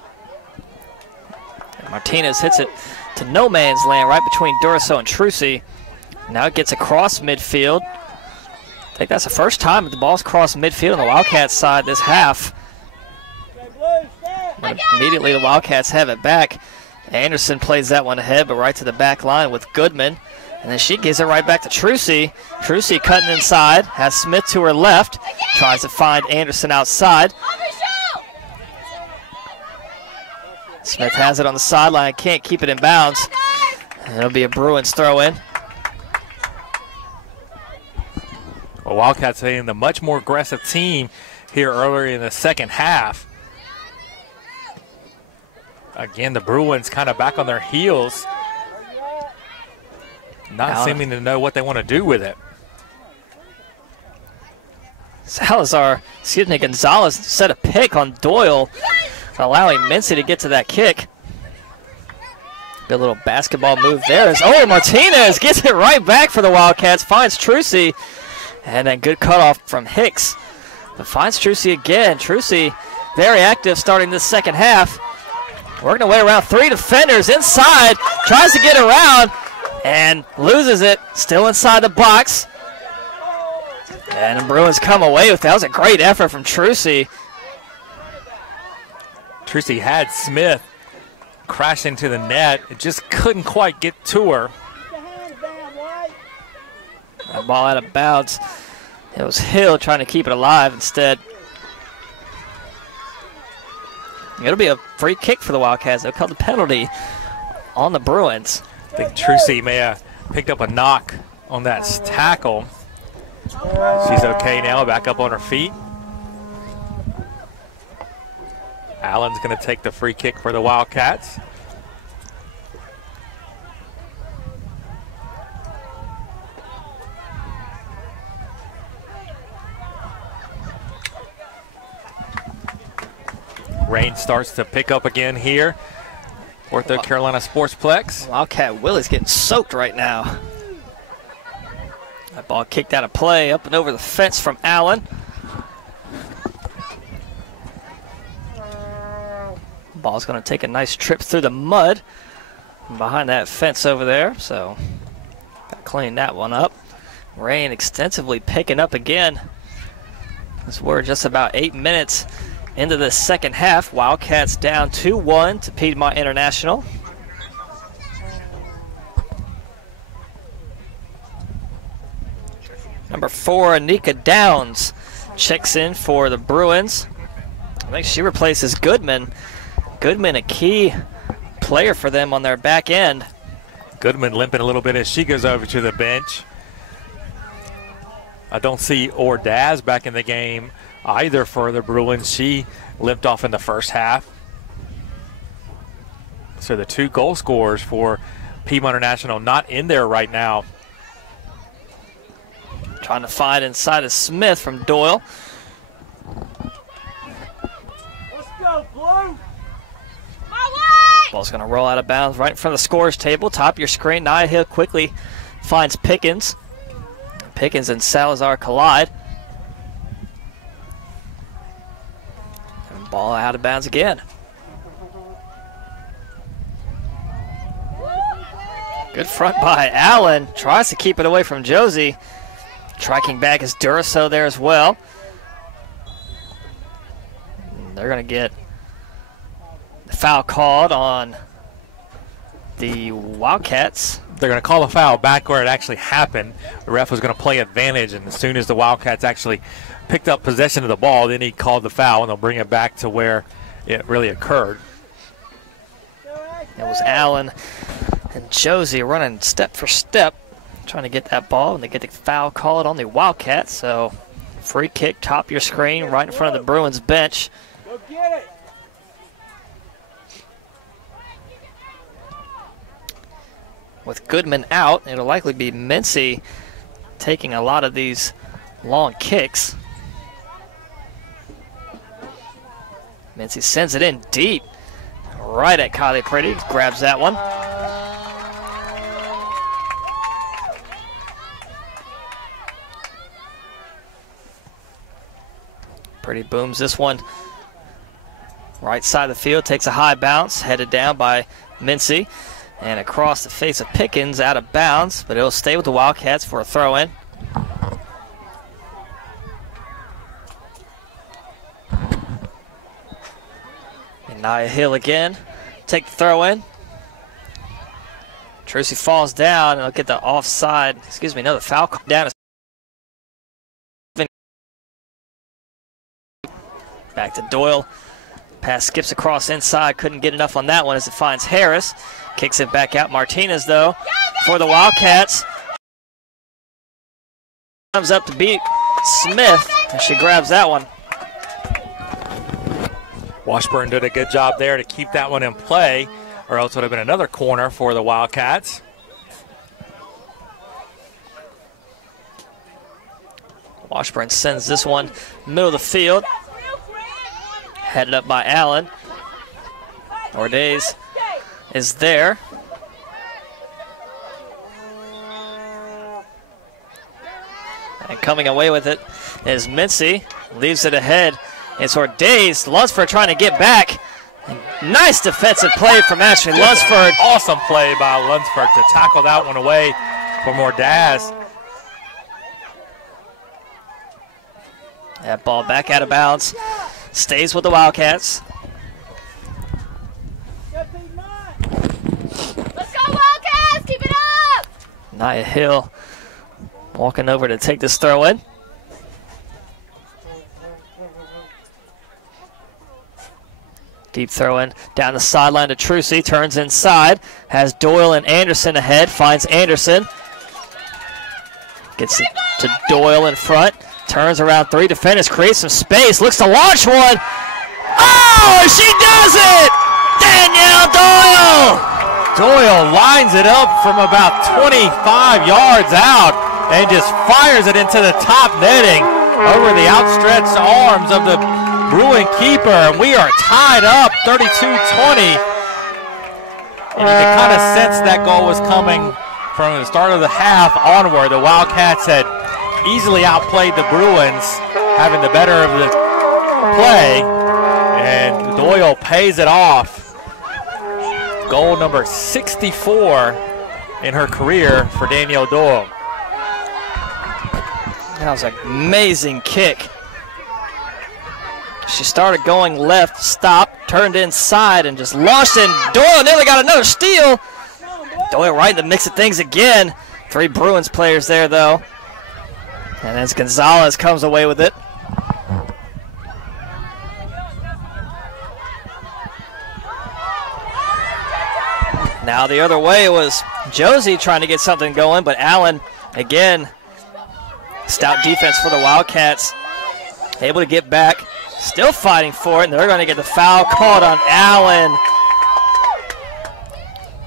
And Martinez hits it to no man's land right between Duraso and Trucy. Now it gets across midfield. I think that's the first time that the ball's crossed midfield on the Wildcats side this half. And immediately the Wildcats have it back. Anderson plays that one ahead, but right to the back line with Goodman. And then she gives it right back to Trucy. Trucy cutting inside, has Smith to her left. Tries to find Anderson outside. Smith has it on the sideline, can't keep it in bounds. And it'll be a Bruins throw in. Well, Wildcats being the much more aggressive team here earlier in the second half. Again, the Bruins kind of back on their heels, not seeming to know what they want to do with it. Gonzalez set a pick on Doyle, allowing Mincy to get to that kick. Good little basketball move there. Martinez gets it right back for the Wildcats, finds Trucy, and then good cutoff from Hicks. But finds Trucy again. Trucy very active starting this second half. Working away around three defenders inside, tries to get around and loses it, still inside the box. And the Bruins come away with that. That was a great effort from Trucy. Trucy had Smith crash into the net. It just couldn't quite get to her. That ball out of bounds. It was Hill trying to keep it alive instead. It'll be a free kick for the Wildcats. They'll call the penalty on the Bruins. I think Trucy may have picked up a knock on that tackle. She's okay now, back up on her feet. Allen's going to take the free kick for the Wildcats. Rain starts to pick up again here. North Carolina Sportsplex. Wildcat Willie's getting soaked right now. That ball kicked out of play, up and over the fence from Allen. Ball's going to take a nice trip through the mud behind that fence over there, so got to clean that one up. Rain extensively picking up again. As we're just about 8 minutes into the second half. Wildcats down 2-1 to Piedmont International. Number 4, Anika Downs checks in for the Bruins. I think she replaces Goodman. Goodman, a key player for them on their back end. Goodman limping a little bit as she goes over to the bench. I don't see Ordaz back in the game either for the Bruins. She limped off in the first half. So the 2 goal scorers for Piedmont International not in there right now. Trying to find inside of Smith from Doyle. Let's go, Blue! Ball's going to roll out of bounds right in front of the scorer's table. Top of your screen. Nia Hill quickly finds Pickens. Pickens and Salazar collide. And ball out of bounds again. Good front by Allen. Tries to keep it away from Josie. Striking back is Duraso there as well. they're going to get the foul called on the Wildcats. They're going to call a foul back where it actually happened. The ref was going to play advantage, and as soon as the Wildcats actually picked up possession of the ball, then he called the foul, and they'll bring it back to where it really occurred. It was Allen and Josie running step for step, trying to get that ball, and they get the foul called on the Wildcats. So free kick, top of your screen, right in front of the Bruins bench. Go get it. With Goodman out, it'll likely be Mincy taking a lot of these long kicks. Mincy sends it in deep, right at Kylie Pretty, grabs that one. Pretty booms this one. Right side of the field, takes a high bounce, headed down by Mincy. And across the face of Pickens, out of bounds, but it'll stay with the Wildcats for a throw-in. And Nia Hill again, take the throw-in. Trucy falls down, and he'll get the offside, the foul call down. Back to Doyle. Pass skips across inside, couldn't get enough on that one as it finds Harris. Kicks it back out. Martinez, though, for the Wildcats. Comes up to beat Smith, and she grabs that one. Washburn did a good job there to keep that one in play, or else it would have been another corner for the Wildcats. Washburn sends this one middle of the field. Headed up by Allen. Ordays is there. And coming away with it is Mincy. Leaves it ahead. It's Ordays. Lunsford trying to get back. Nice defensive play from Ashley Lunsford. Awesome play by Lunsford to tackle that one away from Ordaz. That ball back out of bounds. Stays with the Wildcats. Let's go, Wildcats! Keep it up! Nia Hill walking over to take this throw in. Deep throw in down the sideline to Trucy. Turns inside. Has Doyle and Anderson ahead. Finds Anderson. Gets it to Doyle in front. Turns around three defenders. Creates some space. Looks to launch one. Oh, she does it! Danielle Doyle! Doyle lines it up from about 25 yards out and just fires it into the top netting over the outstretched arms of the Bruin keeper. And we are tied up 32-20. And you can kind of sense that goal was coming from the start of the half onward. The Wildcats had easily outplayed the Bruins, having the better of the play. And Doyle pays it off. Goal number 64 in her career for Danielle Doyle. That was an amazing kick. She started going left, stopped, turned inside, and just launched in. Doyle nearly got another steal. Doyle right in the mix of things again. Three Bruins players there, though. And as Gonzalez comes away with it. Now the other way was Josie trying to get something going, but Allen, again, stout defense for the Wildcats. Able to get back, still fighting for it, and they're going to get the foul called on Allen.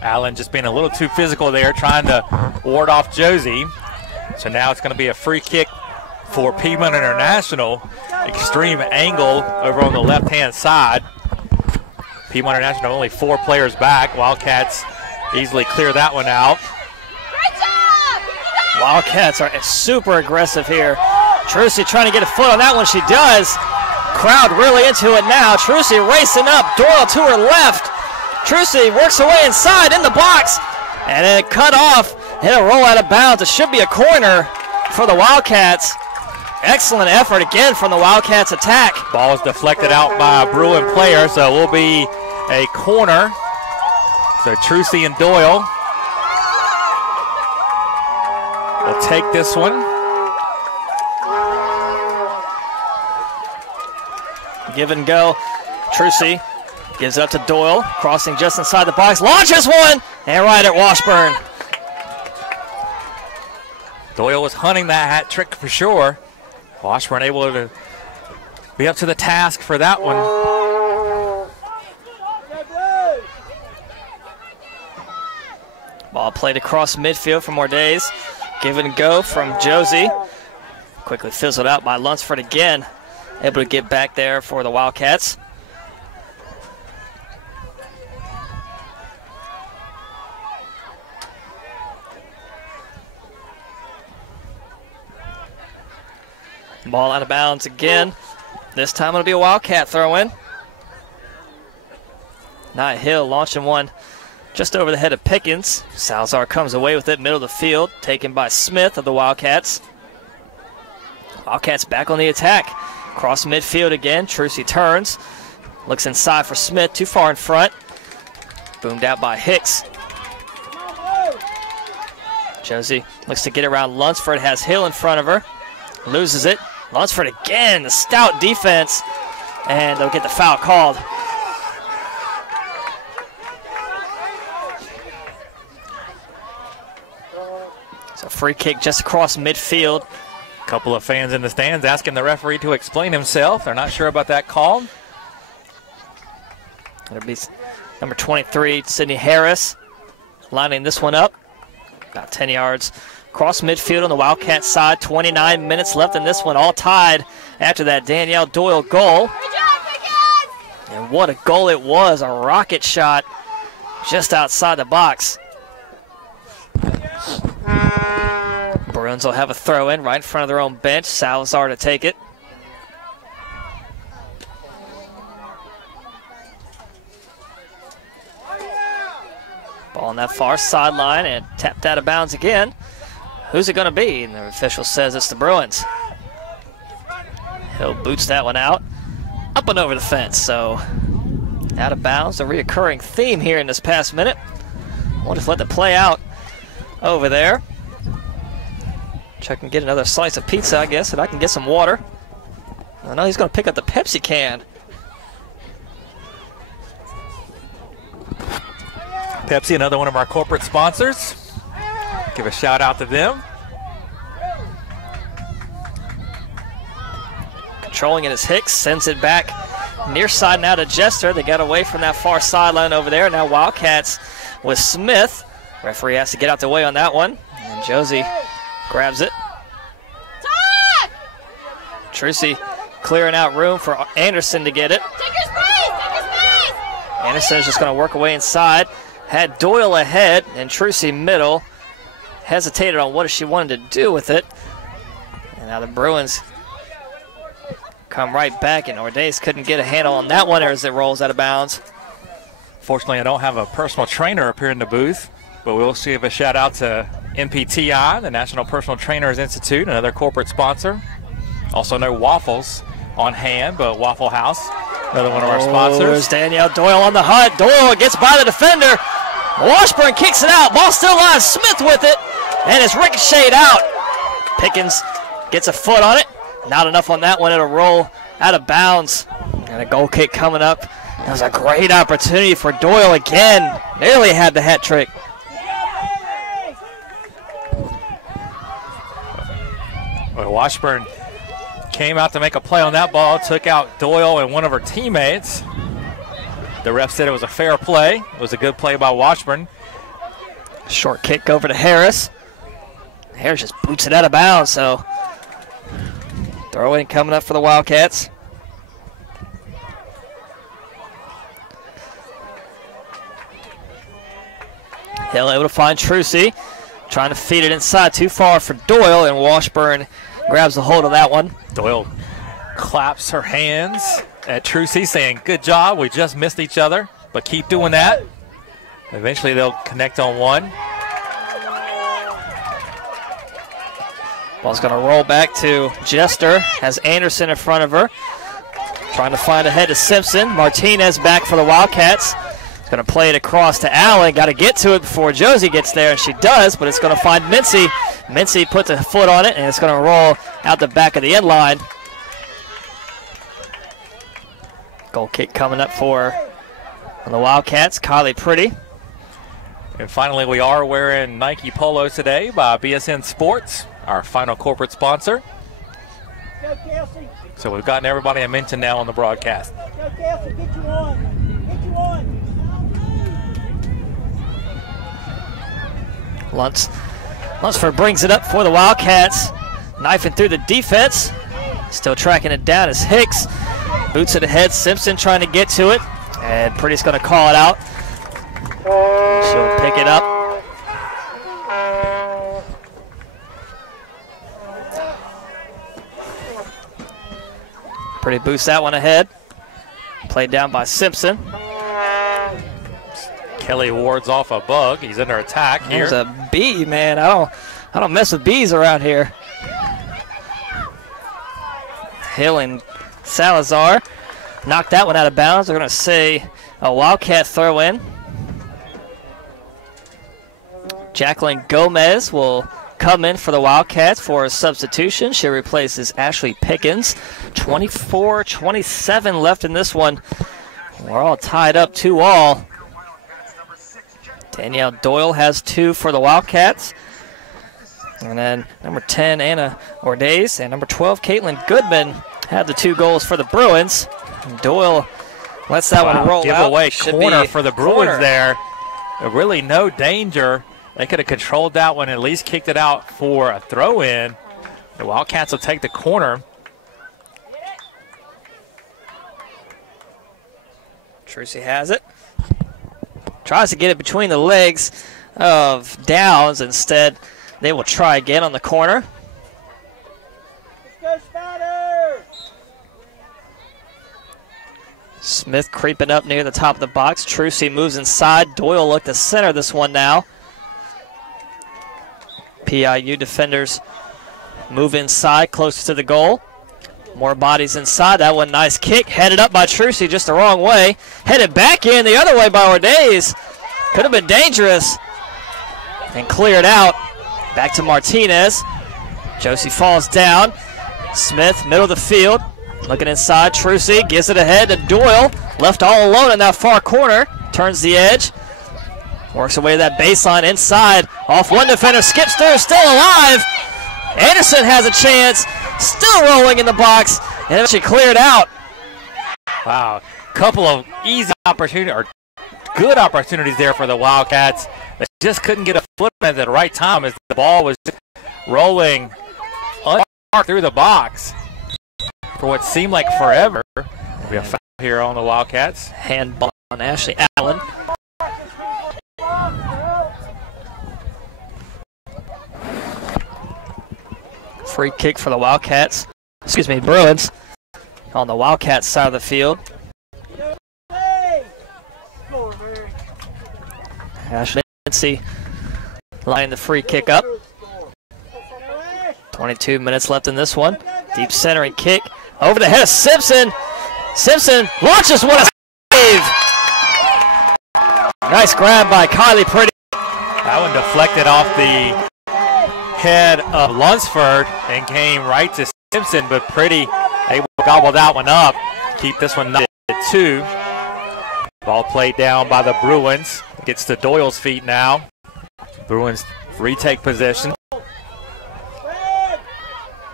Allen just being a little too physical there, trying to ward off Josie. So now it's going to be a free kick for Piedmont International. Extreme angle over on the left-hand side. Piedmont International only 4 players back. Wildcats easily clear that one out. Wildcats are super aggressive here. Trucy trying to get a foot on that one. She does. Crowd really into it now. Trucy racing up. Doyle to her left. Trucy works her way inside in the box. And then cut off. Hit a roll out of bounds. It should be a corner for the Wildcats. Excellent effort again from the Wildcats attack. Ball is deflected out by a Bruin player, so it will be a corner. So Trucy and Doyle will take this one. Give and go. Trucy gives it up to Doyle, crossing just inside the box, launches one, and right at Washburn. Doyle was hunting that hat trick for sure. Washburn able to be up to the task for that one. Ball played across midfield from Mordays. Give and go from Josie. Quickly fizzled out by Lunsford again. Able to get back there for the Wildcats. Ball out of bounds again. This time it'll be a Wildcat throw-in. Nia Hill launching one just over the head of Pickens. Salazar comes away with it, middle of the field, taken by Smith of the Wildcats. Wildcats back on the attack. Cross midfield again. Trucy turns. Looks inside for Smith, too far in front. Boomed out by Hicks. Josie looks to get around Lunsford, has Hill in front of her. Loses it. Lunsford again, the stout defense, and they'll get the foul called. So free kick just across midfield. A couple of fans in the stands asking the referee to explain himself. They're not sure about that call. It'll be number 23, Sydney Harris, lining this one up. About 10 yards. Cross midfield on the Wildcat side. 29 minutes left in this one, all tied after that Danielle Doyle goal. And what a goal it was, a rocket shot just outside the box. Bruins will have a throw in right in front of their own bench. Salazar to take it. Ball on that far sideline and tapped out of bounds again. Who's it going to be? And the official says it's the Bruins. Hill boots that one out. Up and over the fence. So out of bounds, a reoccurring theme here in this past minute. We'll just let it play out over there. Check and get another slice of pizza, I guess, and I can get some water. I know he's going to pick up the Pepsi can. Pepsi, another one of our corporate sponsors. Give a shout out to them. Controlling it is Hicks, sends it back near side now to Jester. They got away from that far sideline over there. Now Wildcats with Smith. Referee has to get out the way on that one. And Josie grabs it. Trucy clearing out room for Anderson to get it. Anderson is just going to work away inside. Had Doyle ahead and Trucy middle. Hesitated on what she wanted to do with it. And now the Bruins come right back, and Ordace couldn't get a handle on that one as it rolls out of bounds. Fortunately, I don't have a personal trainer up here in the booth, but we'll give a shout out to NPTI, the National Personal Trainers Institute, another corporate sponsor. Also no Waffles on hand, but Waffle House, another one of our sponsors. There's Danielle Doyle on the hunt. Doyle gets by the defender. Washburn kicks it out. Ball still live. Smith with it. And it's ricocheted out. Pickens gets a foot on it. Not enough on that one. It'll roll out of bounds. And a goal kick coming up. That was a great opportunity for Doyle again. Nearly had the hat trick. Well, Washburn came out to make a play on that ball, took out Doyle and one of her teammates. The ref said it was a fair play. It was a good play by Washburn. Short kick over to Harris. Harris just boots it out of bounds, so throw in coming up for the Wildcats. Hill able to find Trucy. Trying to feed it inside, too far for Doyle, and Washburn grabs a hold of that one. Doyle claps her hands at Trucy, saying, good job, we just missed each other, but keep doing that. Eventually they'll connect on one. Ball's going to roll back to Jester. Has Anderson in front of her. Trying to find ahead to Simpson. Martinez back for the Wildcats. He's going to play it across to Allen. Got to get to it before Josie gets there, and she does, but it's going to find Mincy. Mincy puts a foot on it, and it's going to roll out the back of the end line. Goal kick coming up for the Wildcats. Kylie Pretty. And finally, we are wearing Nike polos today by BSN Sports, our final corporate sponsor. Go, Kelsey. So we've gotten everybody I mentioned now on the broadcast. Go, Kelsey. Get you on. Get you on. Lunsford brings it up for the Wildcats. Knifing through the defense. Still tracking it down as Hicks. Boots it ahead. Simpson trying to get to it. And Pretty's going to call it out. She'll pick it up. Pretty boosts that one ahead. Played down by Simpson. Kelly wards off a bug. He's under attack here. There's a bee, man. I don't mess with bees around here. Hill and Salazar knocked that one out of bounds. They're going to say a Wildcat throw in. Jacqueline Gomez will come in for the Wildcats for a substitution. She replaces Ashley Pickens. 24-27 left in this one. We're all tied up 2-2. Danielle Doyle has 2 for the Wildcats. And then number 10, Anna Ordace, and number 12, Caitlin Goodman had the 2 goals for the Bruins. And Doyle lets that one roll out. Giveaway corner for the Bruins there. Really no danger. They could have controlled that one, at least kicked it out for a throw-in. The Wildcats will take the corner. Trucy has it. Tries to get it between the legs of Downs. Instead, they will try again on the corner. Let's go, Spider! Smith creeping up near the top of the box. Trucy moves inside. Doyle looked to center this one now. PIU defenders move inside, closer to the goal. More bodies inside. That one, nice kick. Headed up by Trucy, just the wrong way. Headed back in the other way by Ordaze. Could have been dangerous. And cleared out. Back to Martinez. Josie falls down. Smith, middle of the field. Looking inside. Trucy gives it ahead to Doyle. Left all alone in that far corner. Turns the edge. Works away to that baseline inside. Off one defender, skips through, still alive. Anderson has a chance, still rolling in the box, and she cleared out. Wow, couple of easy opportunities, or good opportunities there for the Wildcats. They just couldn't get a foot at the right time as the ball was rolling through the box for what seemed like forever. There'll be a foul here on the Wildcats. Handball on Ashley Allen. Free kick for the Wildcats. Excuse me, Bruins. On the Wildcats side of the field. Ashley Nancy lining the free kick up. 22 minutes left in this one. Deep centering kick. Over the head of Simpson. Simpson launches, what a save! Nice grab by Kylie Pretty. That one deflected off the head of Lunsford and came right to Simpson, but Pretty able to gobble that one up. Keep this one at 2. Ball played down by the Bruins. Gets to Doyle's feet now. Bruins retake possession.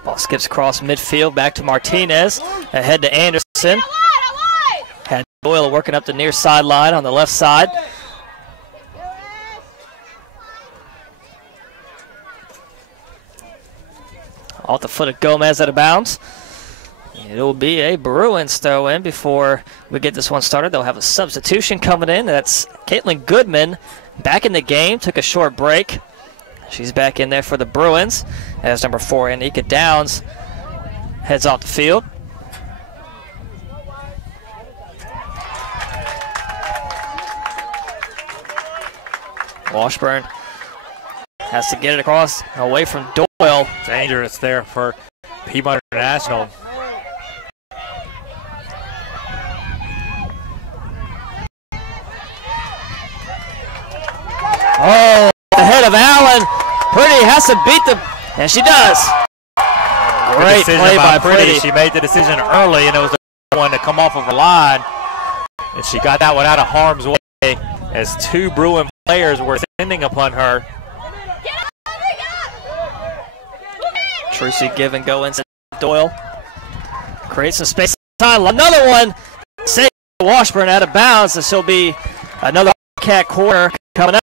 Ball skips across midfield, back to Martinez. Ahead to Anderson. Had Doyle working up the near sideline on the left side. Off the foot of Gomez out of bounds. It'll be a Bruins throw in before we get this one started. They'll have a substitution coming in. That's Caitlin Goodman back in the game. Took a short break. She's back in there for the Bruins as number 4, Anika Downs, heads off the field. Washburn has to get it across away from Doyle. Doyle. Dangerous there for Piedmont International. Oh, the head of Allen. Pretty has to beat the, and she does. Great play by Pretty. She made the decision early, and it was the one to come off of her line. And she got that one out of harm's way as two Bruin players were descending upon her. Trucy give and go inside Doyle. Creates some space. Another one. Save Washburn out of bounds. This will be another Wildcat corner coming up.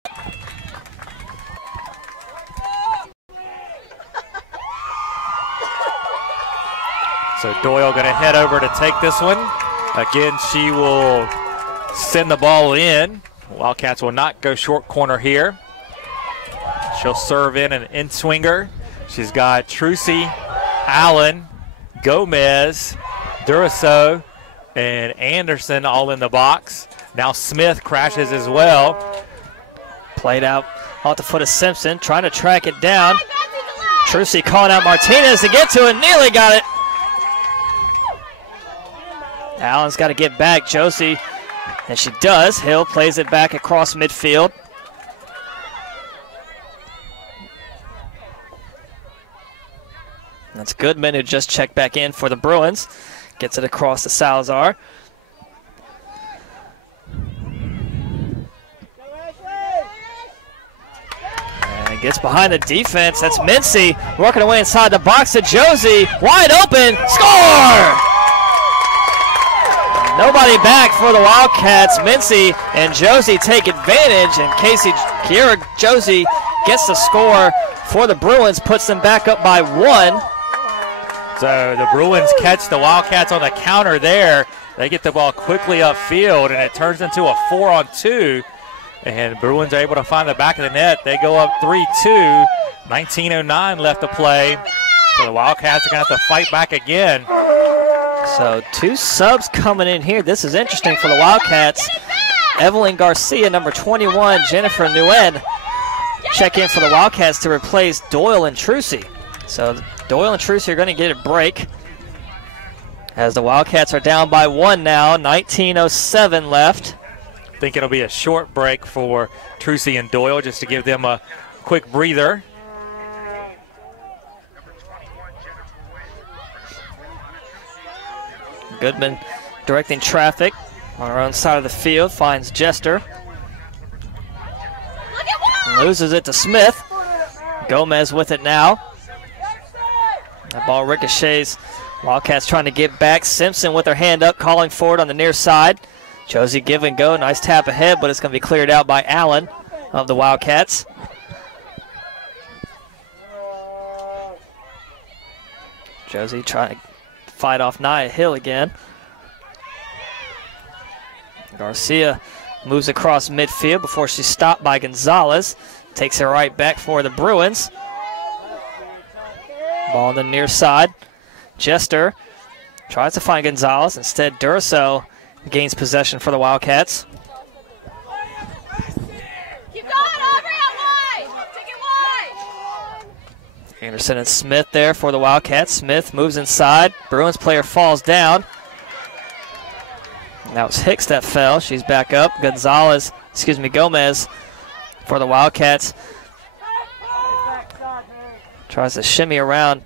So Doyle going to head over to take this one. Again, she will send the ball in. Wildcats will not go short corner here. She'll serve in an in-swinger. She's got Trucy, Allen, Gomez, Duraso, and Anderson all in the box. Now Smith crashes as well. Played out off the foot of Simpson, trying to track it down. Trucy calling out Martinez to get to it, nearly got it. Allen's got to get back, Josie, and she does. Hill plays it back across midfield. That's Goodman, who just checked back in for the Bruins. Gets it across to Salazar. And gets behind the defense. That's Mincy working away inside the box to Josie. Wide open. Score! Nobody back for the Wildcats. Mincy and Josie take advantage, and Kiera Josie gets the score for the Bruins, puts them back up by 1. So the Bruins catch the Wildcats on the counter there. They get the ball quickly upfield, and it turns into a 4-on-2. And Bruins are able to find the back of the net. They go up 3-2. 19:09 left to play. So the Wildcats are going to have to fight back again. So 2 subs coming in here. This is interesting for the Wildcats. Evelyn Garcia, number 21, Jennifer Nguyen, check in for the Wildcats to replace Doyle and Trucy. So Doyle and Trucy are going to get a break as the Wildcats are down by 1 now. 19:07 left. I think it'll be a short break for Trucy and Doyle just to give them a quick breather. Goodman directing traffic on her own side of the field, finds Jester. Loses it to Smith. Gomez with it now. That ball ricochets. Wildcats trying to get back. Simpson with her hand up, calling for it on the near side. Josie give and go. Nice tap ahead, but it's going to be cleared out by Allen of the Wildcats. Josie trying to fight off Nia Hill again. Garcia moves across midfield before she's stopped by Gonzalez. Takes it right back for the Bruins. Ball on the near side. Jester tries to find Gonzalez. Instead, Duraso gains possession for the Wildcats. Anderson and Smith there for the Wildcats. Smith moves inside. Bruins player falls down. That was Hicks that fell. She's back up. Gomez for the Wildcats. Tries to shimmy around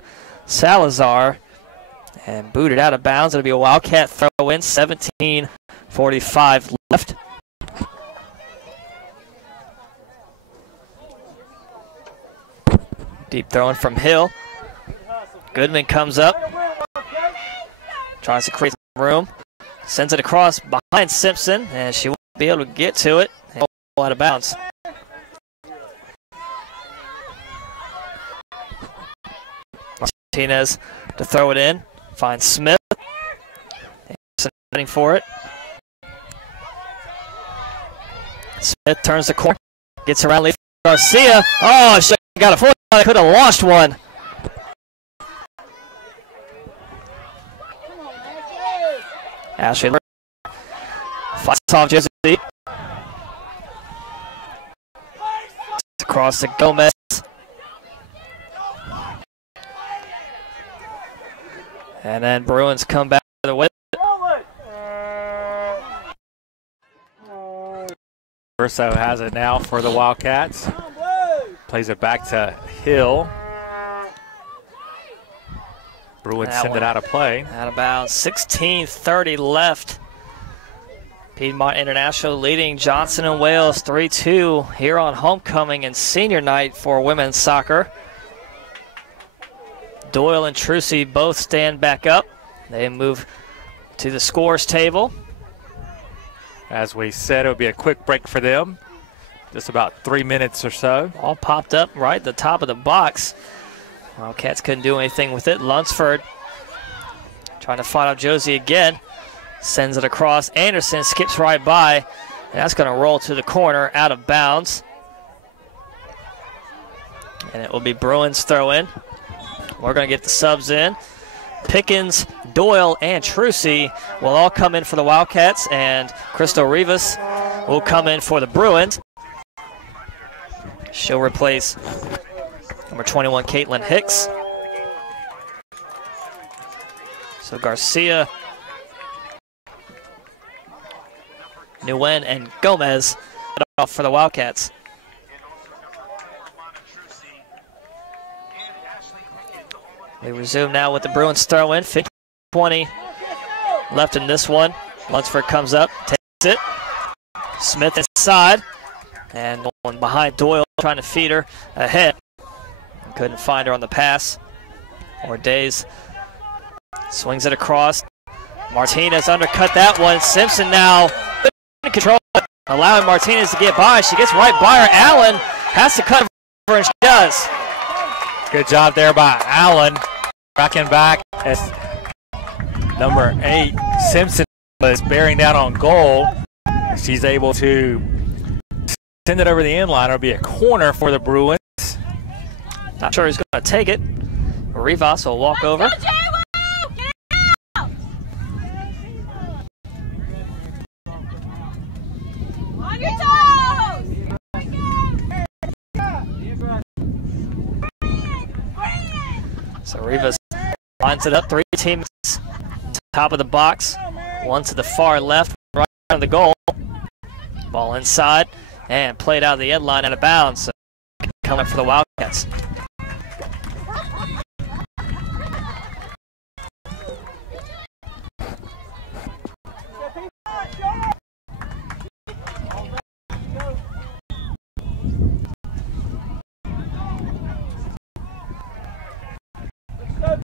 Salazar and booted out of bounds. It'll be a Wildcat throw in. 17:45 left. Deep throwing from Hill. Goodman comes up. Tries to create some room. Sends it across behind Simpson, and she won't be able to get to it. And out of bounds. Martinez to throw it in. Finds Smith. Heading for it. Smith turns the corner. Gets around Lee Garcia. Oh, she got a foot. I could have lost one. Ashley fights off Josie. Across to Gomez. And then Bruins come back with it. Wsoc has it now for the Wildcats. Plays it back to Hill. Bruins send it out of play. Out of bounds. 16:30 left. Piedmont International leading Johnson and Wales 3-2 here on homecoming and senior night for women's soccer. Doyle and Trucy both stand back up. They move to the scores table. As we said, it would be a quick break for them. Just about 3 minutes or so. All popped up right at the top of the box. Wildcats couldn't do anything with it. Lunsford trying to fight off Josie again. Sends it across. Anderson skips right by. And that's going to roll to the corner out of bounds. And it will be Bruins throw in. We're going to get the subs in. Pickens, Doyle, and Trucy will all come in for the Wildcats. And Crystal Rivas will come in for the Bruins. She'll replace number 21, Caitlin Hicks. So Garcia, Nguyen, and Gomez off for the Wildcats. We resume now with the Bruins throw in. 20 left in this one. Lunsford comes up, takes it. Smith inside. And one behind Doyle trying to feed her ahead. Couldn't find her on the pass. Or Days swings it across. Martinez undercut that one. Simpson now in control, allowing Martinez to get by. She gets right by her. Allen has to cut her, and she does. Good job there by Allen. Tracking back as number 8, Simpson, is bearing down on goal. She's able to send it over the end line. It'll be a corner for the Bruins. Not sure who's going to take it. Rivas will walk over. On your toes! So Rivas lines it up. 3 teams top of the box. One to the far left, right on the goal. Ball inside and played out of the end line out of bounds. So coming for the Wildcats.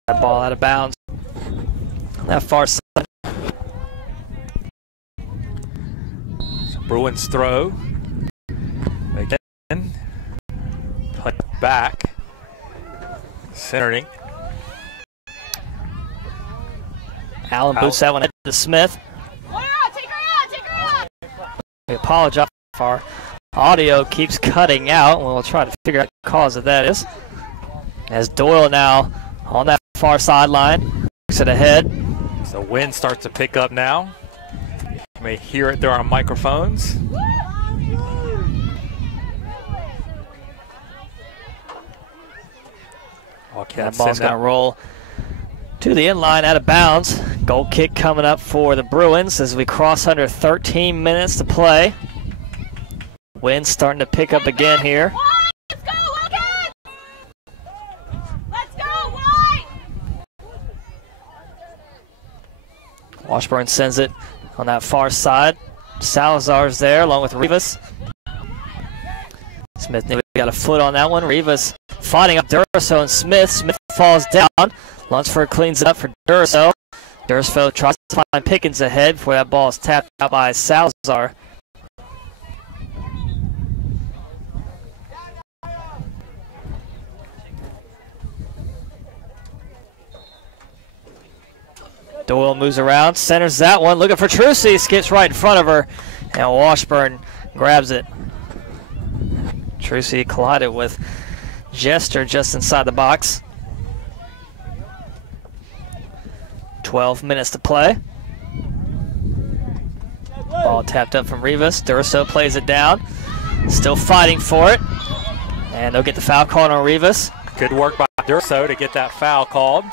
That ball out of bounds. That far side. Bruins throw. Again. Play back. Centering. Allen boots that one to Smith. Take her out! We apologize if our audio keeps cutting out. We'll try to figure out the cause of that is. As Doyle now on that far sideline, looks it ahead. So wind starts to pick up now. You may hear it through our microphones. That ball's going to roll to the end line out of bounds. Goal kick coming up for the Bruins as we cross under 13 minutes to play. Wind starting to pick up again here. Let's go, Wildcats! Let's go, White! Washburn sends it on that far side. Salazar's there along with Rivas. Smith got a foot on that one. Rivas fighting up Durso and Smith. Smith falls down. Lunsford cleans it up for Durso. Durso tries to find Pickens ahead before that ball is tapped out by Salazar. Doyle moves around, centers that one, looking for Trucy, skips right in front of her, and Washburn grabs it. Trucy collided with Jester just inside the box. 12 minutes to play. Ball tapped up from Rivas. Durso plays it down. Still fighting for it. And they'll get the foul called on Rivas. Good work by Durso to get that foul called.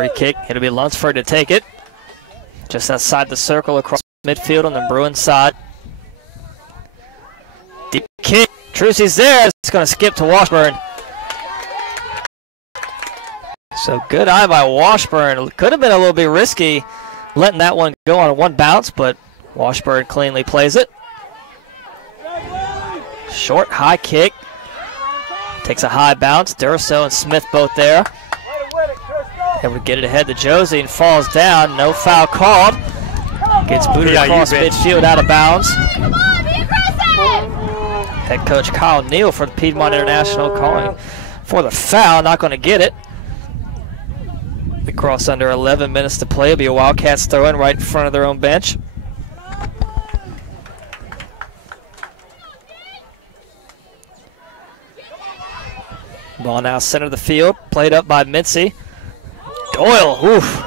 Free kick. It'll be Lunsford to take it. Just outside the circle across midfield on the Bruins side. Deep kick. Trucey's there. It's going to skip to Washburn. So good eye by Washburn. Could have been a little bit risky letting that one go on one bounce, but Washburn cleanly plays it. Short, high kick. Takes a high bounce. Durso and Smith both there. Able to get it ahead to Josie and falls down. No foul called. Gets booted across midfield out of bounds. Head coach Kyle Neal for the Piedmont International calling for the foul. Not going to get it. We cross under 11 minutes to play. It'll be a Wildcats throw-in right in front of their own bench. Ball now center of the field. Played up by Mincy. Doyle, oof,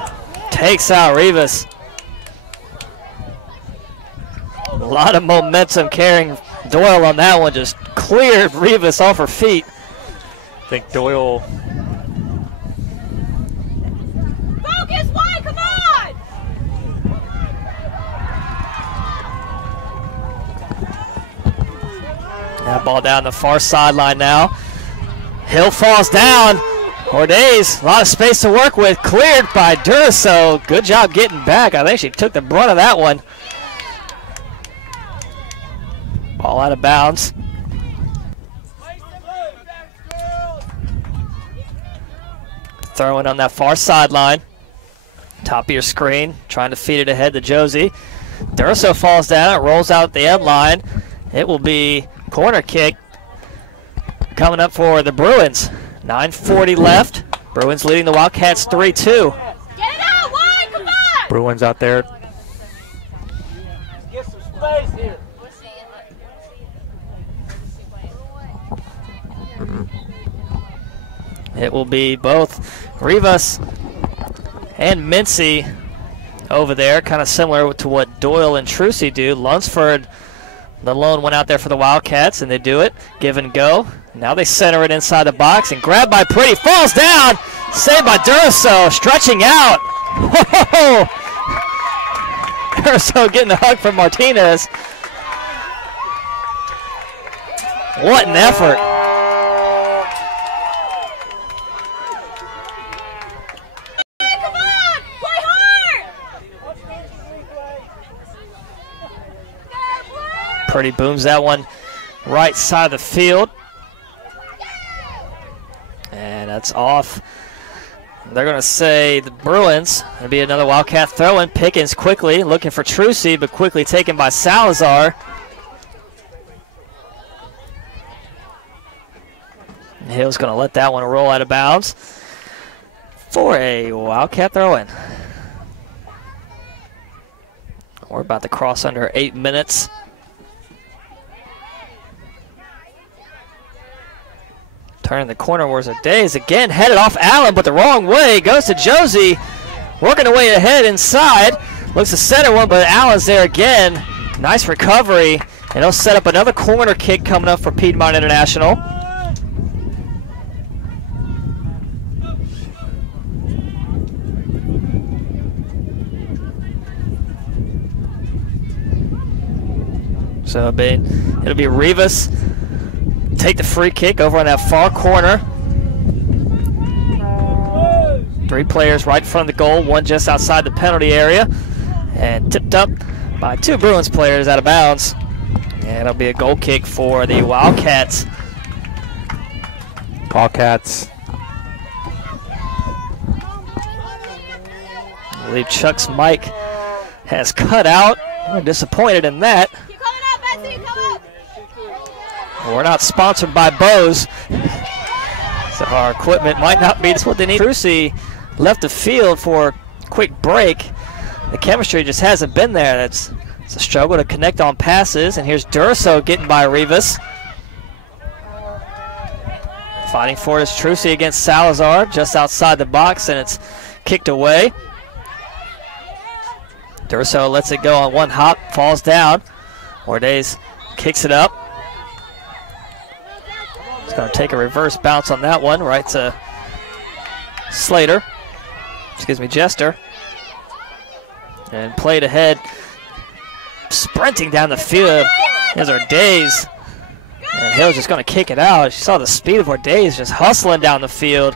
takes out Rivas. A lot of momentum carrying Doyle on that one. Just cleared Rivas off her feet. I think Doyle. Focus, why? Come on! That ball down the far sideline now. Hill falls down. Cordays, a lot of space to work with. Cleared by Durso. Good job getting back. I think she took the brunt of that one. Ball out of bounds. Throwing on that far sideline. Top of your screen. Trying to feed it ahead to Josie. Durso falls down. It rolls out the end line. It will be corner kick coming up for the Bruins. 9:40 left. Bruins leading the Wildcats 3-2. Get it out, wide, come on! Bruins out there. Get some space here. It will be both Rivas and Mincy over there, kind of similar to what Doyle and Trucey do. Lunsford, the lone one out there for the Wildcats, and they do it. Give and go. Now they center it inside the box and grabbed by Pretty. Falls down. Saved by Durso. Stretching out. Whoa! Durso getting a hug from Martinez. What an effort. Come on! Play hard! Pretty booms that one right side of the field. And that's off. They're going to say the Bruins. It'll be another Wildcat throw-in. Pickens quickly looking for Trucey, but quickly taken by Salazar. Hill's going to let that one roll out of bounds for a Wildcat throw-in. We're about to cross under 8 minutes. Turning the corner was a days again, headed off Allen, but the wrong way. Goes to Josie, working her way ahead inside. Looks to center one, but Allen's there again. Nice recovery, and he'll set up another corner kick coming up for Piedmont International. So it'll be Rivas. Take the free kick over on that far corner. 3 players right in front of the goal, one just outside the penalty area. And tipped up by 2 Bruins players out of bounds. And it'll be a goal kick for the Wildcats. Wildcats. I believe Chuck's mic has cut out. I'm disappointed in that. Keep coming out, Betsy, come out! We're not sponsored by Bose, so our equipment might not be just what they need. Trucey left the field for a quick break. The chemistry just hasn't been there. It's a struggle to connect on passes, and here's Durso getting by Rivas. Fighting for it is Trucey against Salazar, just outside the box, and it's kicked away. Durso lets it go on one hop, falls down. Cordays kicks it up. He's going to take a reverse bounce on that one, right to Slater. Jester. And played ahead, sprinting down the field. There's Ordays. And Hill's just going to kick it out. You saw the speed of Ordays just hustling down the field.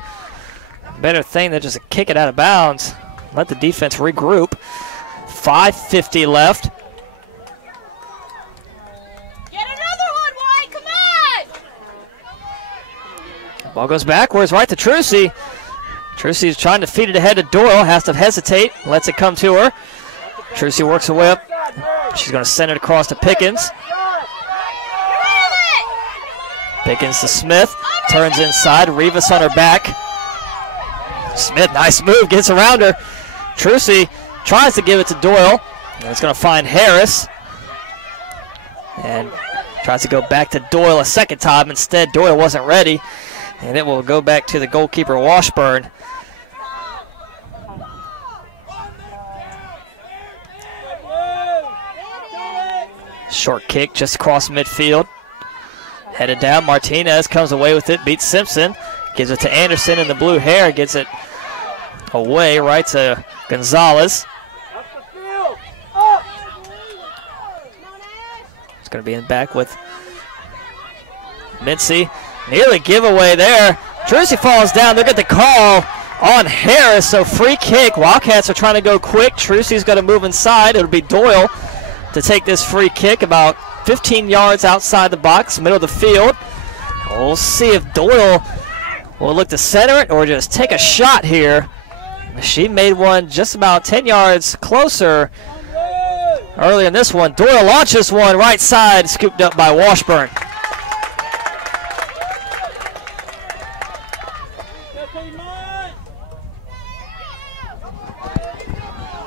Better thing than just kick it out of bounds. Let the defense regroup. 5:50 left. Get another one, White. Come on. Ball goes backwards, right to Trucy. Trucy's trying to feed it ahead to Doyle. Has to hesitate. Lets it come to her. Trucy works her way up. She's going to send it across to Pickens. Pickens to Smith. Turns inside. Rivas on her back. Smith, nice move. Gets around her. Trucy tries to give it to Doyle. And it's going to find Harris. And tries to go back to Doyle a second time. Instead, Doyle wasn't ready. And it will go back to the goalkeeper, Washburn. Short kick just across midfield. Headed down. Martinez comes away with it. Beats Simpson. Gives it to Anderson in the blue hair. Gets it away right to Gonzalez. It's going to be in back with Mincy. Nearly giveaway there. Trucy falls down. They'll get the call on Harris. So free kick. Wildcats are trying to go quick. Trucy's going to move inside. It'll be Doyle to take this free kick about 15 yards outside the box, middle of the field. We'll see if Doyle will look to center it or just take a shot here. She made one just about 10 yards closer earlier in this one. Doyle launches one right side, scooped up by Washburn.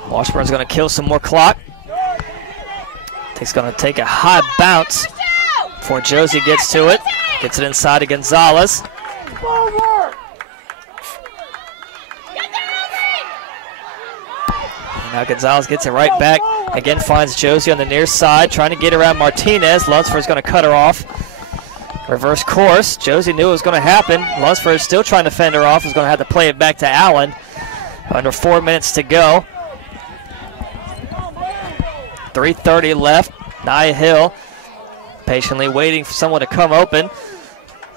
Washburn's going to kill some more clock. He's going to take a high bounce before Josie gets to it. Gets it inside to Gonzalez. And now Gonzalez gets it right back. Again finds Josie on the near side, trying to get around Martinez. Lunsford's going to cut her off. Reverse course. Josie knew it was going to happen. Lunsford still trying to fend her off. Is going to have to play it back to Allen. Under 4 minutes to go. 3:30 left. Nia Hill patiently waiting for someone to come open.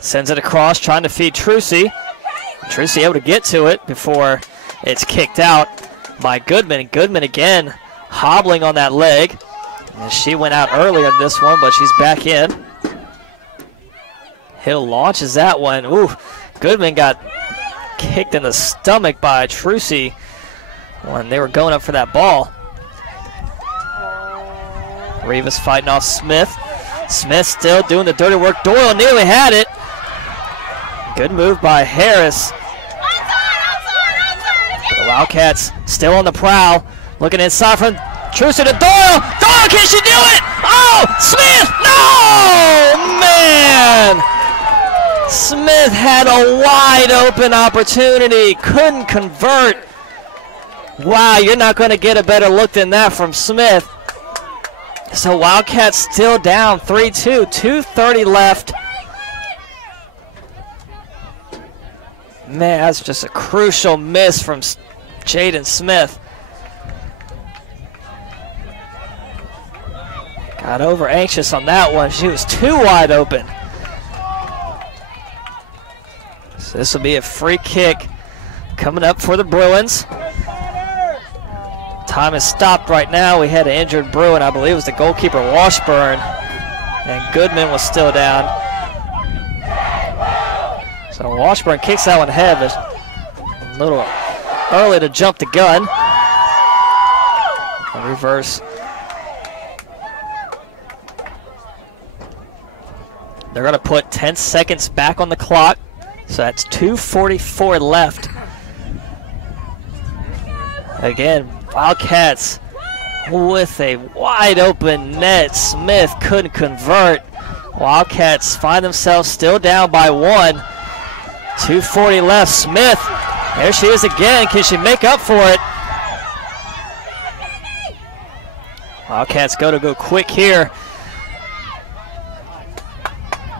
Sends it across, trying to feed Trucy. Trucy able to get to it before it's kicked out by Goodman. Goodman again hobbling on that leg. And she went out earlier in this one, but she's back in. Hill launches that one. Ooh, Goodman got kicked in the stomach by Trucy when they were going up for that ball. Rivas fighting off Smith. Smith still doing the dirty work. Doyle nearly had it. Good move by Harris. The Wildcats still on the prowl. Looking inside from Trucy to Doyle. Doyle, can she do it? Oh, Smith! No! Man! Smith had a wide open opportunity. Couldn't convert. Wow, you're not going to get a better look than that from Smith. So Wildcats still down 3-2, 2:30 left. Man, that's just a crucial miss from Jaden Smith. Got over anxious on that one. She was too wide open. So this will be a free kick coming up for the Bruins. Time is stopped right now. We had an injured Bruin. I believe it was the goalkeeper, Washburn. And Goodman was still down. So Washburn kicks that one ahead. A little early to jump the gun. A reverse. They're going to put 10 seconds back on the clock. So that's 2:44 left. Again, Wildcats with a wide open net. Smith couldn't convert. Wildcats find themselves still down by 1. 2:40 left. Smith, there she is again. Can she make up for it? Wildcats go quick here.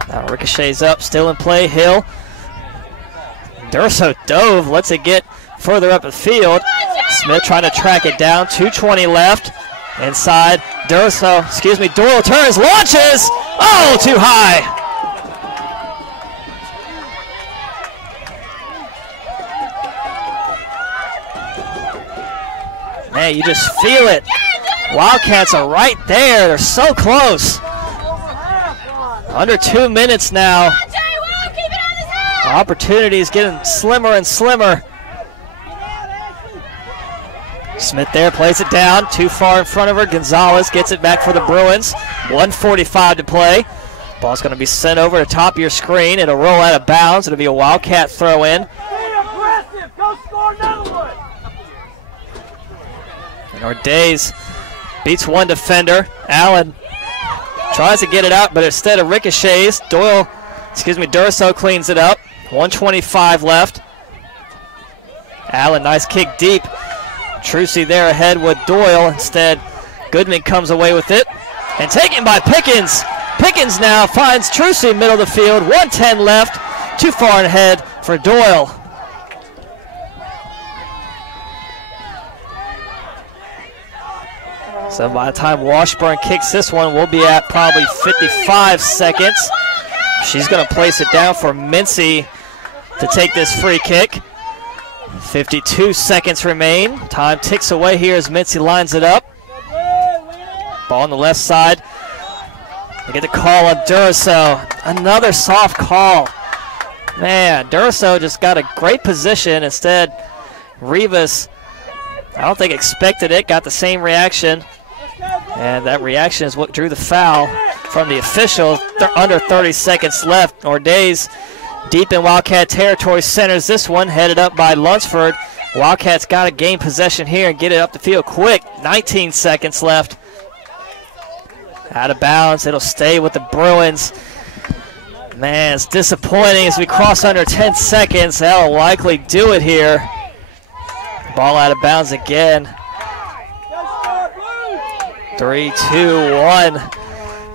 Now ricochets up, still in play. Hill. Durso dove, lets it get further up the field. Smith trying to track it down. 2:20 left. Inside. Doyle turns, launches. Oh, too high. Man, you just feel it. Wildcats are right there. They're so close. Under 2 minutes now. Opportunities getting slimmer and slimmer. Smith there, plays it down, too far in front of her. Gonzalez gets it back for the Bruins. 1:45 to play. Ball's going to be sent over to top of your screen. It'll roll out of bounds. It'll be a Wildcat throw in. And Ordays beats one defender. Allen tries to get it out, but instead of ricochets, Durso cleans it up. 1:25 left. Allen, nice kick deep. Trucy there ahead with Doyle. Instead, Goodman comes away with it. And taken by Pickens. Pickens now finds Trucy middle of the field. 1:10 left. Too far ahead for Doyle. So by the time Washburn kicks this one, we'll be at probably 55 seconds. She's going to place it down for Mincy to take this free kick. 52 seconds remain. Time ticks away here as Mincy lines it up. Ball on the left side. They get the call on Durso. Another soft call. Man, Durso just got a great position. Instead, Rivas, I don't think expected it, got the same reaction. And that reaction is what drew the foul from the official. Under 30 seconds left. Ordays deep in Wildcat territory centers this one, headed up by Lunsford. Wildcats got to gain possession here and get it up the field quick. 19 seconds left. Out of bounds. It'll stay with the Bruins. Man, it's disappointing as we cross under 10 seconds. That'll likely do it here. Ball out of bounds again. 3, 2, 1.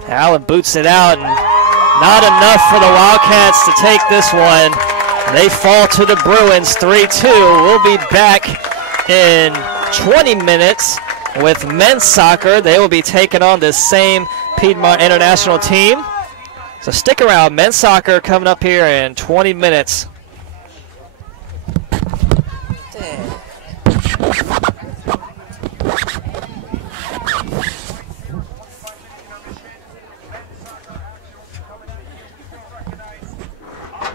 Allen boots it out, and not enough for the Wildcats to take this one. They fall to the Bruins 3-2. We'll be back in 20 minutes with men's soccer. They will be taking on this same Piedmont International team. So stick around. Men's soccer coming up here in 20 minutes. Damn.